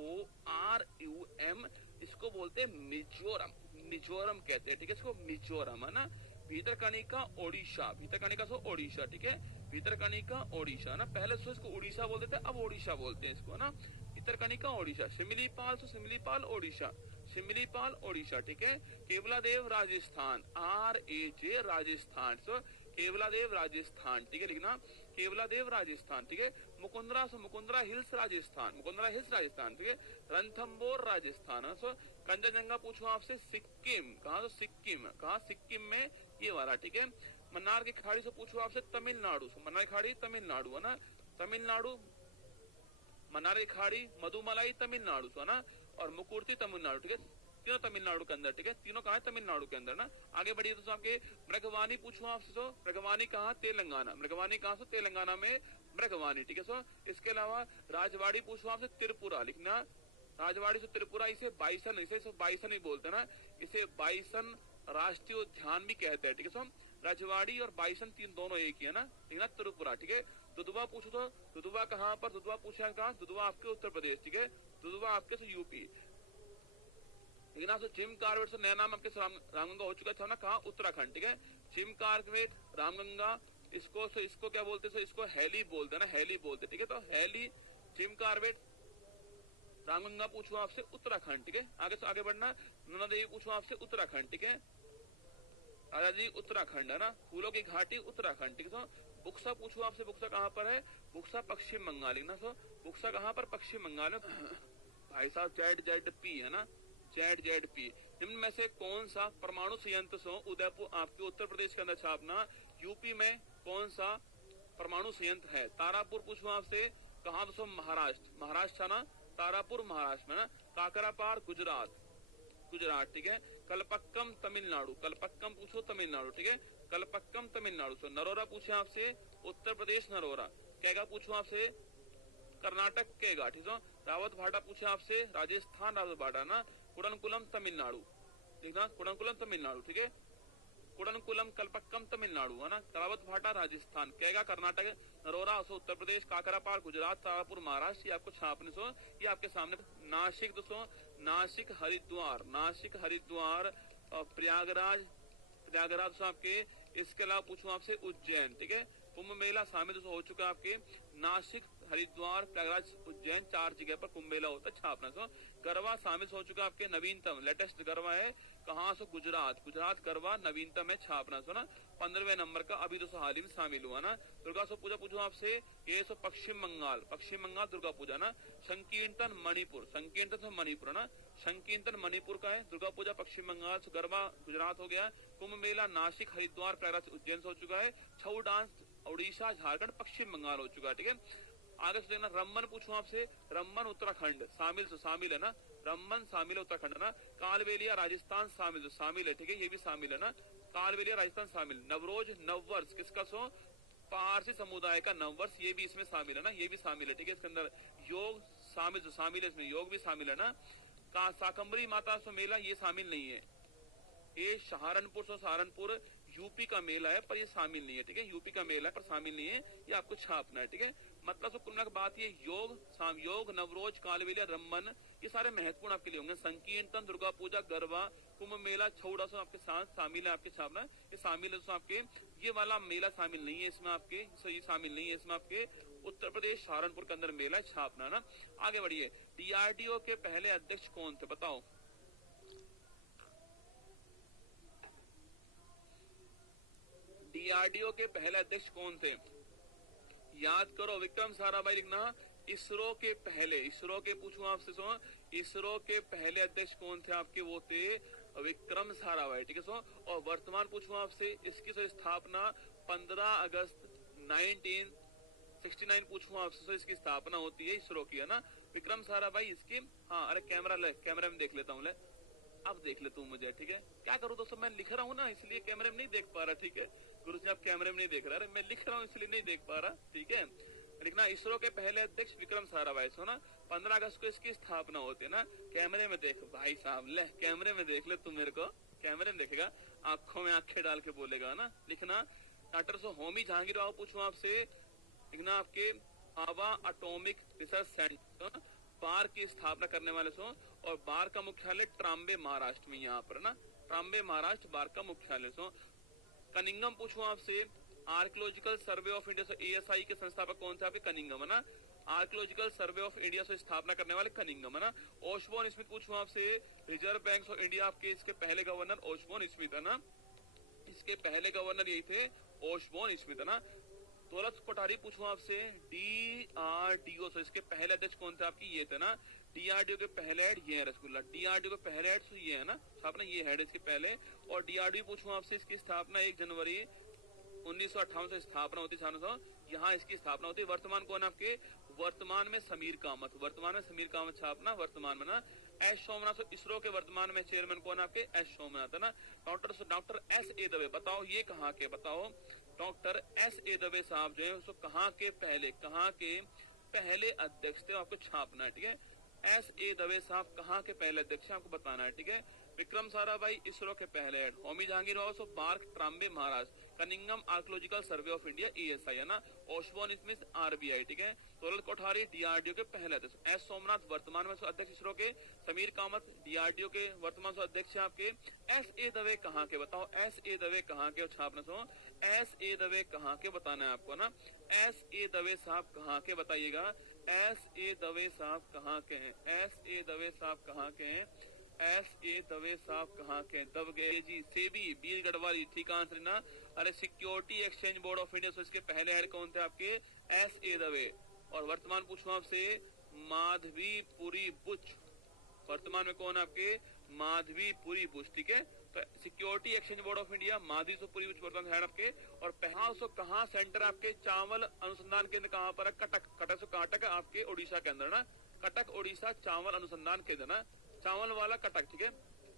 इसको बोलते हैं मिजोरम, मिजोरम कहते हैं, ठीक है, इसको मिजोरम है ना। भीतरकनिका ओडिशा, भीतरकनिका सो ओडिशा, ठीक है। भीतरकनिका ओडिशा ना, पहले सो इसको उड़ीसा बोलते थे, अब ओडिशा बोलते हैं इसको ना। भीतरकनिका ओडिशा, सिमिलीपाल सो सिमिलीपाल ओडिशा, सिमिलीपाल ओडिशा, ठीक है। केवलादेव राजस्थान, RAJ राजस्थान, सो केवलादेव राजस्थान, ठीक है, लिखना केवलादेव राजस्थान, ठीक है। मुकुंदरा हिल्स राजस्थान, मुकुंदरा हिल्स राजस्थान, ठीक है। रणथंबोर राजस्थान, सो कंचनजंगा पूछो आपसे सिक्किम, कहाँ, तो सिक्किम, कहाँ, सिक्किम में ये वाला, ठीक है। मन्नार की खाड़ी से पूछो आपसे तमिलनाडु, मन्नार की खाड़ी तमिलनाडु है ना, तमिलनाडु, मन्नार की खाड़ी मधुमलाई तमिलनाडु है ना, और मुकुर्ती तमिलनाडु, ठीक है, तीनों तमिलनाडु के अंदर, ठीक है, तीनों कहाँ है, तमिलनाडु के अंदर ना। आगे बढ़िए दोस्तों, आपके मृगवानी पूछो आपसे, तो मृगवानी कहाँ, तेलंगाना, मृगवानी कहाँ से, तेलंगाना में मृगवानी, ठीक है। सो इसके अलावा राजवाड़ी पूछो आपसे, त्रिपुरा लिखना, राजवाड़ी से त्रिपुरा, इसे बाइसन, इसे बाइसन ही बोलते हैं ना, इसे बाइसन राष्ट्रीय उद्यान भी कहते हैं, ठीक है। सो राजवाड़ी और बाइसन तीन दोनों एक ही है ना, ठीक है, त्रिपुरा, ठीक है। दुधवा पूछो तो दुधवा कहाँ पर, दुधवा पूछा कहाँ, दुधवा आपके उत्तर प्रदेश, ठीक है। दुधवा आपके से यूपी, ठीक है। जिम कार्बेट से नया नाम आपके रामगंगा हो चुका था ना, कहाँ, उत्तराखंड, ठीक है। जिम कार्बेट रामगंगा, इसको क्या बोलते हैं, इसको हैली बोलते हैं ना, हैली बोलते, ठीक है। तो हैली, जिम कार्बेट रामगंगा पूछो आपसे उत्तराखंड, ठीक है। आगे से आगे बढ़ना, नैना देवी पूछो आपसे उत्तराखंड, ठीक है। राजा जी उत्तराखंड है ना, फूलों की घाटी उत्तराखंड, ठीक है। तो बुक्सा पूछो आपसे, बुक्सा कहाँ पर है, बुक्सा पश्चिम बंगाल, लिखना। सो बुक्सा कहाँ पर, पश्चिम बंगाल है। भाई साहब ZZP है ना, ZZP, निम्न में से कौन सा परमाणु संयंत्र सो उदयपुर आपके उत्तर प्रदेश के अंदर छापना, यूपी में कौन सा परमाणु संयंत्र है। तारापुर पूछो आपसे, कहाँ सो, महाराष्ट्र, महाराष्ट्र ना, तारापुर महाराष्ट्र में ना। काकरापार गुजरात, गुजरात, ठीक है। कलपक्कम तमिलनाडु, कलपक्कम पूछो तमिलनाडु, ठीक है, कलपक्कम तमिलनाडु। सो नरोरा पूछे आपसे, उत्तर प्रदेश नरोरा। कैगा पूछो आपसे, कर्नाटक केगा, ठीक है। रावत भाटा पूछे आपसे, राजस्थान रावत भाटा ना। कुडनकुलम तमिलनाडु, लिखना, कुडनकुलम तमिलनाडु, ठीक है। कुडनकुलम कलपक्कम तमिलनाडु है ना। रावत भाटा राजस्थान, कैगा कर्नाटक, नरोरा सो उत्तर प्रदेश, काकरापार गुजरात, तारापुर महाराष्ट्र, ये आपको छापने सो, ये आपके सामने। नासिक दोस्तों, नासिक हरिद्वार, नासिक हरिद्वार, प्रयागराज, प्रयागराज आपके। इसके अलावा पूछूं आपसे उज्जैन, ठीक है। कुंभ मेला शामिल हो चुका है आपके, नासिक, हरिद्वार, प्रयागराज, उज्जैन, 4 जगह पर कुंभ मेला होता है, छापना। सो गरबा शामिल हो चुका है आपके, नवीनतम लेटेस्ट गरबा है कहाँ से, गुजरात, गुजरात गरबा नवीनतम है, छापना। सो ना 15वें नंबर का अभी तो हाल ही में शामिल हुआ ना। दुर्गा सो पूजा पूछो आपसे, ये सो पश्चिम बंगाल, पश्चिम बंगाल दुर्गा पूजा ना। संकीर्तन मणिपुर, संकीर्तन तो मणिपुर ना, संकीर्तन मणिपुर का है। दुर्गा पूजा पश्चिम बंगाल से, गरबा गुजरात हो गया। कुंभ मेला नासिक, हरिद्वार, प्रयागराज, उज्जैन से हो चुका है। छऊ डांस उड़ीसा, झारखंड, पश्चिम बंगाल हो चुका है, ठीक है। आगे से देखना, रम्मन पूछूं आपसे, रम्मन उत्तराखंड शामिल है ना, रम्मन शामिल है उत्तराखंड ना। कालबेलिया राजस्थान शामिल है, ठीक है, ये भी शामिल है ना। कालबेलिया राजस्थान शामिल। नवरोज नववर्ष किसका सो, पारसी समुदाय का नववर्ष, ये भी इसमें शामिल है ना, ये भी शामिल है, ठीक है। इसके अंदर योग शामिल है, इसमें योग भी शामिल है ना। शाकंभरी माता सो मेला, ये शामिल नहीं है। ये सहारनपुर यूपी का मेला है पर ये शामिल नहीं है, ठीक है, यूपी का मेला है पर शामिल नहीं है, ये आपको छापना है, ठीक है। मतलब सब कुल मिलाकर बात ये योग, शाम योग, नवरोज, कालबेलिया, रमन, ये सारे महत्वपूर्ण आपके लिए होंगे। संकीर्तन, दुर्गा पूजा, गरबा, कुंभ मेला, छौड़ा सब आपके साथ शामिल है, आपके छापना ये शामिल है। आपके ये वाला मेला शामिल नहीं है इसमें, आपके ये शामिल नहीं है इसमें, आपके उत्तर प्रदेश सहारनपुर के अंदर मेला छापना ना। आगे बढ़िए, डीआरडीओ के पहले अध्यक्ष कौन थे बताओ। डीआरडीओ के पहले अध्यक्ष कौन थे, याद करो। विक्रम साराभाई लिखना। इसरो के पहले, इसरो के पूछूं आपसे, सो इसरो के पहले अध्यक्ष कौन थे आपके, वो थे विक्रम साराभाई, ठीक है। सो और वर्तमान पूछूं आपसे, इसकी स्थापना 15 अगस्त 1969 पूछूं आपसे, इसकी स्थापना होती है इसरो की, है ना, विक्रम साराभाई इसकी। हाँ, अरे कैमरा ले, कैमरे में देख लेता हूँ, ले अब देख ले तू मुझे, ठीक है। क्या करूँ दोस्तों, मैं लिख रहा हूँ ना, इसलिए कैमरे में नहीं देख पा रहा, ठीक है। गुरु जी आप कैमरे में नहीं देख रहा, मैं लिख रहा हूँ इसलिए नहीं देख पा रहा, ठीक है। लिखना, इसरो के पहले अध्यक्ष विक्रम साराभाई, सो ना 15 अगस्त को इसकी स्थापना होती है ना। कैमरे में देख भाई साहब, ले कैमरे में देख ले, तू मेरे को कैमरे में देखेगा, आंखों में आंखें डाल के बोलेगा ना। लिखना, डॉक्टर होमी जहांगीर राव पूछूं आपसे, लिखना आपके आवा एटॉमिक रिसर्च सेंटर बार की स्थापना करने वाले सो, और बार का मुख्यालय ट्राम्बे महाराष्ट्र में, यहाँ पर ना ट्राम्बे महाराष्ट्र बार का मुख्यालय सो। कनिंगम पूछूं आपसे, archaeological survey of India, ASI के संस्थापक कौन थे आपके, कनिंगम, है ना। आर्कियोलॉजिकल सर्वे ऑफ इंडिया से स्थापना करने वाले कनिंगम, है ना। ओशबोर्न स्मिथ पूछूं आपसे, रिजर्व बैंक ऑफ इंडिया आपके इसके पहले गवर्नर ओशबोर्न स्मिथ, है ना, इसके पहले गवर्नर यही थे ओशबोर्न स्मिथ, है ना। दौलत कोठारी पूछूं आपसे, डीआरडीओ, तो इसके पहले अध्यक्ष कौन थे आपकी, ये थे ना। डीआरडीओ के पहले हेड ये है रसगुल्ला, डीआरडीओ के पहले हेड ये है ना, स्थापना ये हेड इसके पहले। और डीआरडीओ पूछूं आपसे, इसकी स्थापना 1 जनवरी 1958 से स्थापना होती है, यहाँ इसकी स्थापना होती है। वर्तमान कौन आपके, वर्तमान में समीर कामत, वर्तमान में समीर कामत छापना, वर्तमान में ना। एस सोमनाथ, इसरो के वर्तमान में चेयरमैन कौन आपके, एस सोमनाथ, है ना। डॉक्टर एस ए दवे, बताओ ये कहाँ के, बताओ डॉक्टर एस ए दवे साहब जो है उसको कहाँ के पहले अध्यक्ष थे, आपको छापना है, ठीक है। एस ए दवे साहब कहाँ के पहले अध्यक्ष आपको बताना है, ठीक है। विक्रम साराभाई इसरो के पहले head, Homi Jehangir Rao BARC Trombay Maharashtra, Cunningham archaeological survey of India ESI, है ना। ओशबोर्न स्मिथ आरबीआई, ठीक है। दौलत कोठारी डीआरडीओ के पहले अध्यक्ष, एस सोमनाथ वर्तमान में अध्यक्ष इसरो के, समीर कामत डीआरडीओ के वर्तमान अध्यक्ष आपके। एस ए दवे कहाँ के, बताओ एस ए दवे कहाँ के, छापना सो एस ए दवे कहाँ के बताना है आपको ना। एस ए दवे साहब कहाँ के बताइएगा, एस ए दवे साहब कहाँ के हैं, एस ए दवे साहब कहाँ के हैं, एस ए दवे साहब कहाँ के, दब गए जी, सेबी बीर गढ़वाली, ठीक आंसर ना। अरे security exchange board of India, इसके पहले हेड कौन थे आपके, एस ए दवे। और वर्तमान पूछूं आपसे, माधवीपुरी बुच, वर्तमान में कौन आपके, माधवीपुरी बुच, ठीक है। तो security exchange board of India, Madhabipuri Buch वर्तमान हेड आपके। और पहला कहाँ सेंटर आपके, चावल अनुसंधान केंद्र कहाँ पर है, कटक, कटक आपके उड़ीसा के अंदर ना, कटक उड़ीसा चावल अनुसंधान केंद्र ना, चावल वाला कटक, ठीक है,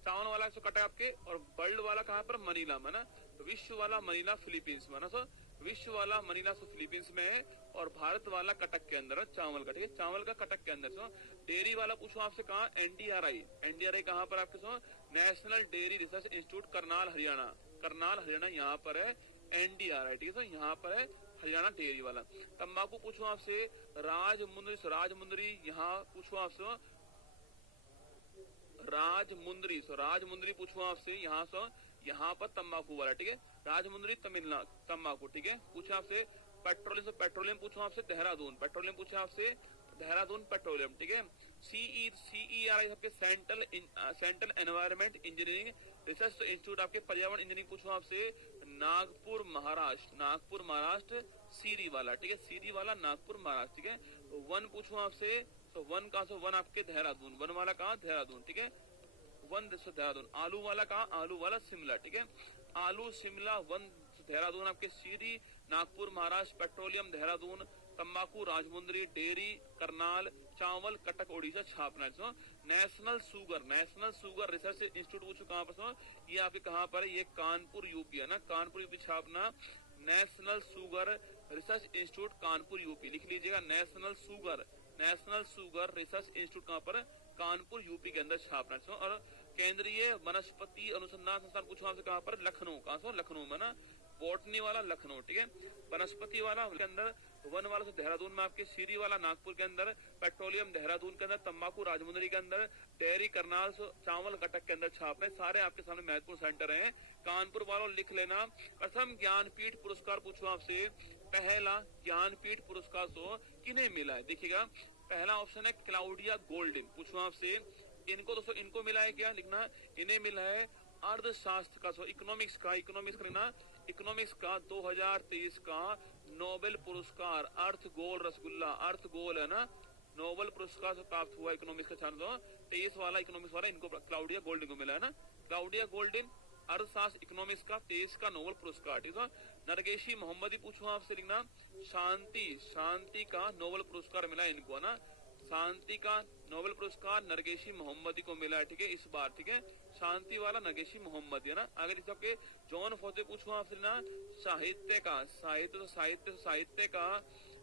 चावल वाला कटक आपके। और वर्ल्ड वाला कहाँ पर, मनीला में ना, विश्व वाला मनीला फिलीपींस में ना, सो विश्व वाला मनीला फिलीपींस में है। और भारत वाला कटक के अंदर है चावल का, ठीक है, चावल का कटक के अंदर। सो डेयरी वाला पूछो आपसे कहाँ, एनडीआरआई, एनडीआरआई कहाँ पर आपके, so national dairy research institute Karnal Haryana, Karnal Haryana यहाँ पर है एनडीआरआई, ठीक है। सो यहाँ पर है हरियाणा डेयरी वाला। तंबाकू पूछो आपसे, राजमुंदरी, राजमुंदरी यहाँ पूछो आपसे, राजमुंदरी, राजमुंदरी पूछो आपसे यहाँ पर तंबाकू वाला, ठीक है, राजमुंदरी तमिलनाडु तंबाकू, ठीक है। पूछो आपसे पेट्रोलियम, पेट्रोलियम पूछो आपसे देहरादून, पेट्रोलियम पूछो आपसे देहरादून पेट्रोलियम, ठीक है। CERI आपके central environment engineering research institute आपके पर्यावरण इंजीनियरिंग पूछो आपसे नागपुर महाराष्ट्र, नागपुर महाराष्ट्र सीरी वाला, ठीक है, सीरी वाला नागपुर महाराष्ट्र, ठीक है। वन पूछो आपसे, तो वन कहाँ से, वन आपके देहरादून, वन वाला कहाँ, देहरादून, ठीक है, वन देहरादून। आलू वाला कहाँ, आलू वाला शिमला, ठीक है, आलू शिमला वन देहरादून आपके, सीरी नागपुर महाराष्ट्र, पेट्रोलियम देहरादून, तंबाकू राजमुंदरी, डेयरी करनाल, चावल कटक उड़ीसा छापना। नेशनल शुगर रिसर्च इंस्टीट्यूट कहाँ पर, ये आपके कहाँ पर है, ये कानपुर यूपी है ना, कानपुर यूपी छापना। National sugar research institute Kanpur UP, लिख लीजिएगा, नेशनल शुगर रिसर्च इंस्टीट्यूट कहाँ पर, कानपुर यूपी के अंदर छापना। और केंद्रीय वनस्पति अनुसंधान संस्थान पूछूं आपसे कहाँ पर, लखनऊ, कहाँ से, लखनऊ में ना, बॉटनी वाला लखनऊ, ठीक है। वनस्पति वाला के अंदर, वन वाला से देहरादून में आपके, सीरी वाला नागपुर के अंदर, पेट्रोलियम देहरादून के अंदर, तंबाकू राजमुंदरी के अंदर, डेयरी करनाल चावल कटक के अंदर छाप रहे, सारे आपके सामने महत्वपूर्ण सेंटर हैं। कानपुर वालों लिख लेना। प्रथम ज्ञानपीठ पुरस्कार पूछूं आपसे, पहला ज्ञानपीठ पुरस्कार तो किन्हें मिला है, देखिएगा पहला ऑप्शन है क्लाउडिया गोल्डिन, पूछूं आपसे इनको दोस्तों, इनको मिला है क्या, लिखना, इन्हें मिला है अर्थशास्त्र का, इकोनॉमिक्स का, इकोनॉमिक्स करना, इकोनॉमिक्स का 2023 का नोबेल पुरस्कार, अर्थ गोल रसगुल्ला, अर्थ गोल है ना, नोबेल पुरस्कार से प्राप्त हुआ इकोनॉमिक्स का छात्र, 23 वाला इकोनॉमिक्स वाला, इनको क्लाउडिया गोल्डिन को मिला है ना, क्लाउडिया गोल्डिन अर्थशास्त्र इकोनॉमिक्स का 23 का नोबेल पुरस्कार, ठीक है। नरगेशी मोहम्मदी पूछूं आपसे, लिखना शांति, शांति का नोबेल पुरस्कार मिला इनको ना, शांति का नोबेल पुरस्कार नरगेशी मोहम्मदी को मिला है, ठीक है, इस बार, ठीक है, शांति वाला नरगेशी मोहम्मदी है ना। आगे आपके जॉन फोर्टे पूछूं आपसे ना, साहित्य का, साहित्य का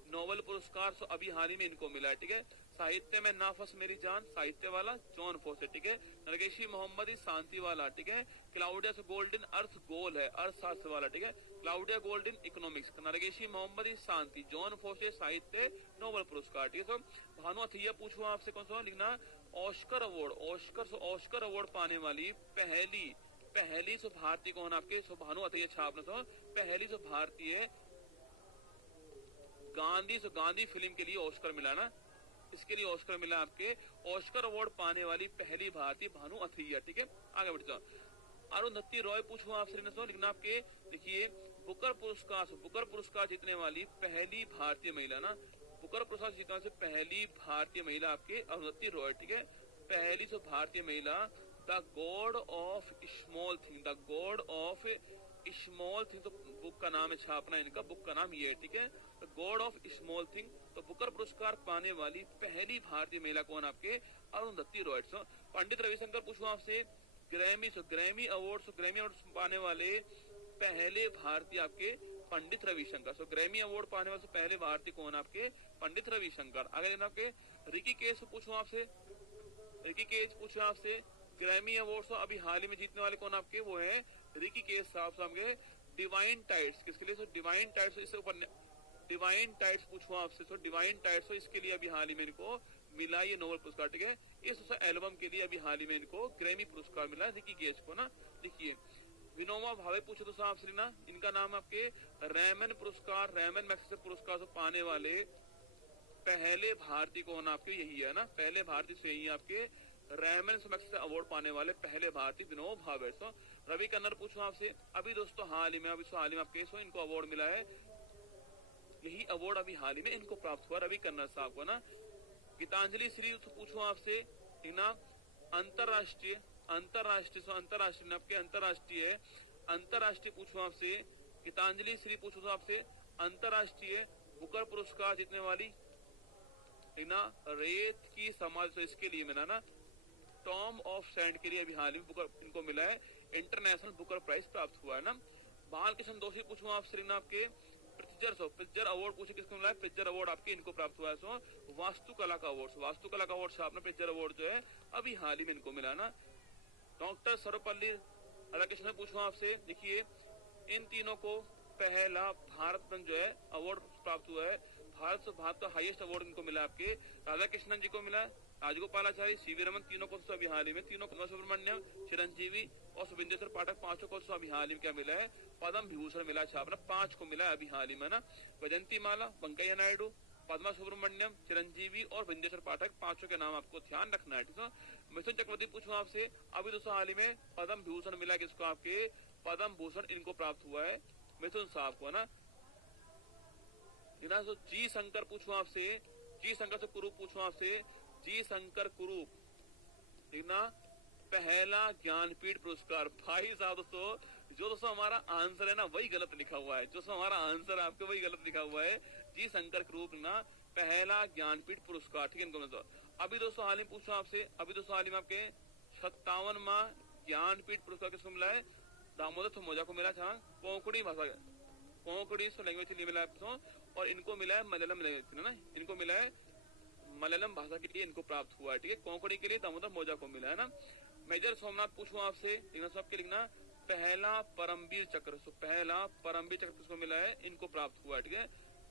नोबेल पुरस्कार तो अभी हाल ही में इनको मिला है, ठीक है, साहित्य में नाफस मेरी जान, साहित्य वाला जॉन फोर्टे, ठीक है, नरगेशी मोहम्मदी शांति वाला, ठीक है, क्लाउडिया गोल्डन अर्थ गोल है, अर्थशास्त्र वाला, ठीक है, क्लाउडिया गोल्डन इकोनॉमिक्स, नरगेशी मोहम्मदी शांति, जॉन फोर्टे साहित्य नोबेल पुरस्कार, ठीक है। भानु अथैया पूछूं आपसे कौन सा, लिखना ऑस्कर अवार्ड, ऑस्कर अवार्ड पाने वाली पहली सो भारतीय कौन आपके, सो भानु अथैया छापना, तो पहली सो भारतीय गांधी फिल्म के लिए ऑस्कर मिला ना, इसके लिए ऑस्कर मिला आपके, ऑस्कर अवार्ड पाने वाली पहली भारतीय भानु अथैया, ठीक है। आगे बढ़ते जाओ। अरुंधति रॉय पूछूं आपसे, लिखना आपके, देखिए बुकर पुरस्कार जीतने वाली पहली भारतीय महिला ना, बुकर पुरस्कार जीतने से पहली भारतीय महिला आपके अरुंधति रॉय, ठीक है, पहली सो भारतीय महिला। The God of small thing, the God of small thing, तो बुक का नाम है, छापना इनका, बुक का नाम ये है, ठीक है, the God of small thing, तो बुकर पुरस्कार पाने वाली पहली भारतीय महिला कौन आपके, अरुंधति रॉय। पंडित रविशंकर पूछूं आपसे, ग्रैमी अवार्ड पाने वाले पहले भारतीय आपके पंडित रविशंकर, ग्रैमी अवार्ड पाने वाले पहले भारतीय कौन आपके, पंडित रविशंकर। आगे आपके ऋषिकेश पूछूं आपसे, ग्रैमी अवार्ड अभी हाल ही में जीतने वाले कौन आपके, वो है ऋषिकेश साहब के। डिवाइन टाइट्स किसके लिए, डिवाइन टाइट्स, इससे ऊपर डिवाइन टाइट्स पूछूं आपसे, डिवाइन टाइट्स इसके लिए अभी हाल ही में इनको मिला ये नोबेल पुरस्कार, ठीक है, इस एल्बम के लिए अभी हाल ही में इनको ग्रैमी पुरस्कार मिला ऋषिकेश को ना। देखिए विनोबा भावे पूछो तो आपसे ना, इनका नाम आपके रैमन मैग्सेसे पुरस्कार से पाने वाले पहले भारतीय कौन आपके, यही है ना, पहले भारतीय से यही आपके रैमन मैग्सेसे अवार्ड पाने वाले पहले भारतीय विनोबा भावे। रवि कन्नर पूछो आपसे, अभी दोस्तों हाल ही में आपके इनको अवार्ड मिला है, यही अवार्ड अभी हाल ही में इनको प्राप्त हुआ रवि कन्नर साहब को ना। गीतांजलि श्री पूछो आपसे, ना अंतरराष्ट्रीय पूछो आपसे, गीतांजलि श्री पूछो तो आपसे, अंतरराष्ट्रीय बुकर पुरस्कार जीतने वाली ना, रेत की समाज, तो इसके लिए मिला ना, टॉम ऑफ सैंड के लिए अभी हाल में बुकर इनको मिला है, इंटरनेशनल बुकर प्राइज प्राप्त हुआ है ना। बालकृष्ण दोषी पूछूं आपसे, आपके पिक्चर अवार्ड पूछे किसको मिला है, पिक्चर अवार्ड आपके इनको प्राप्त हुआ है। वास्तुकला का अवार्ड छापना, पिक्चर अवार्ड जो है अभी हाल ही में इनको मिला ना। डॉक्टर सर्वपल्ली राधाकृष्णन पूछूं आपसे, देखिए इन तीनों को पहला भारत रत्न जो है अवार्ड प्राप्त हुआ है, भारत का हाईएस्ट अवार्ड इनको मिला आपके, राधाकृष्णन जी को मिला, राजगोपालाचारी, सीवी रमन, तीनों को अभी हाल ही में, तीनों को सुब्रमण्यम, चिरंजीवी और सुविंदेश्वर पाठक, पांचों को अभी हाल ही में क्या मिला है, पद्म विभूषण मिला छापना, 5 को मिला अभी हाल ही में ना। वैजंती माला, वेंकैया नायडू, पद्मा सुब्रमण्यम, चिरंजीवी और विंदेश्वर पाठक, 5 के नाम आपको ध्यान रखना है, ठीक है। मिथुन चक्रवर्ती पूछूं आपसे, अभी दोस्तों हाल ही में पद्म विभूषण मिला किसको आपके, पद्म भूषण इनको प्राप्त हुआ है मिथुन साहब को ना। जी शंकर पूछूं आपसे, जी शंकर से कुरूप पूछूं आपसे, जी शंकर कुरूप, ठीक ना, पहला ज्ञानपीठ पुरस्कार। भाई साहब दोस्तों हमारा आंसर है ना वही गलत लिखा हुआ है, हमारा आंसर आपके वही गलत लिखा हुआ है, जी शंकर कुरूप ना पहला ज्ञानपीठ पुरस्कार, ठीक है इनको। अभी दोस्तों हाल ही पूछो आपसे, आपके 57वां ज्ञानपीठ पुरस्कार किसको मिला है, दामोदर मोजा को मिला था, कोंकणी भाषा लैंग्वेज के लिए मिला है, और इनको मिला है मलयालम लैंग्वेज ना, इनको मिला है मलयालम भाषा के लिए इनको प्राप्त हुआ है, ठीक है, कोंकणी के लिए दामोदर मोजा को मिला है ना। मेजर सोमनाथ पूछूं आपसे, लिखना सो आपके लिखना पहला परमवीर चक्र, सो पहला परमवीर चक्र किसको मिला है, इनको प्राप्त हुआ है, ठीक है।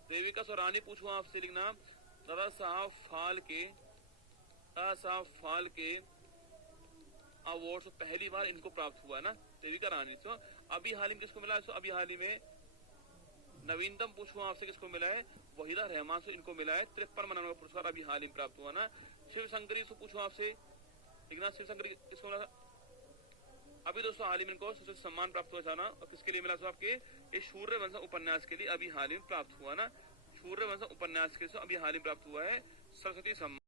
देविका सो रानी पूछूं आपसे, लिखना दादा साहब फाल के अवार्ड पहली बार इनको प्राप्त हुआ है ना, देविका रानी। सो अभी हाल ही में किसको मिला है, सो अभी हाल ही में नवीनतम पूछूं आपसे किसको मिला है, वहीदा रहमान से इनको मिला है 53वां नंबर पुरस्कार अभी हाल ही में प्राप्त हुआ ना। शिव शंकरी से पूछूं आपसे, लिखना शिव शंकरी किसको मिला, अभी दोस्तों हाल ही में इनको सम्मान प्राप्त हुआ जाना, और किसके लिए मिला, सो आपके ये सूर्यवंश उपन्यास के लिए अभी हाल ही में प्राप्त हुआ ना, सूर्यवंश उपन्यास के अभी हाल ही में प्राप्त हुआ है सरस्वती सम्मान।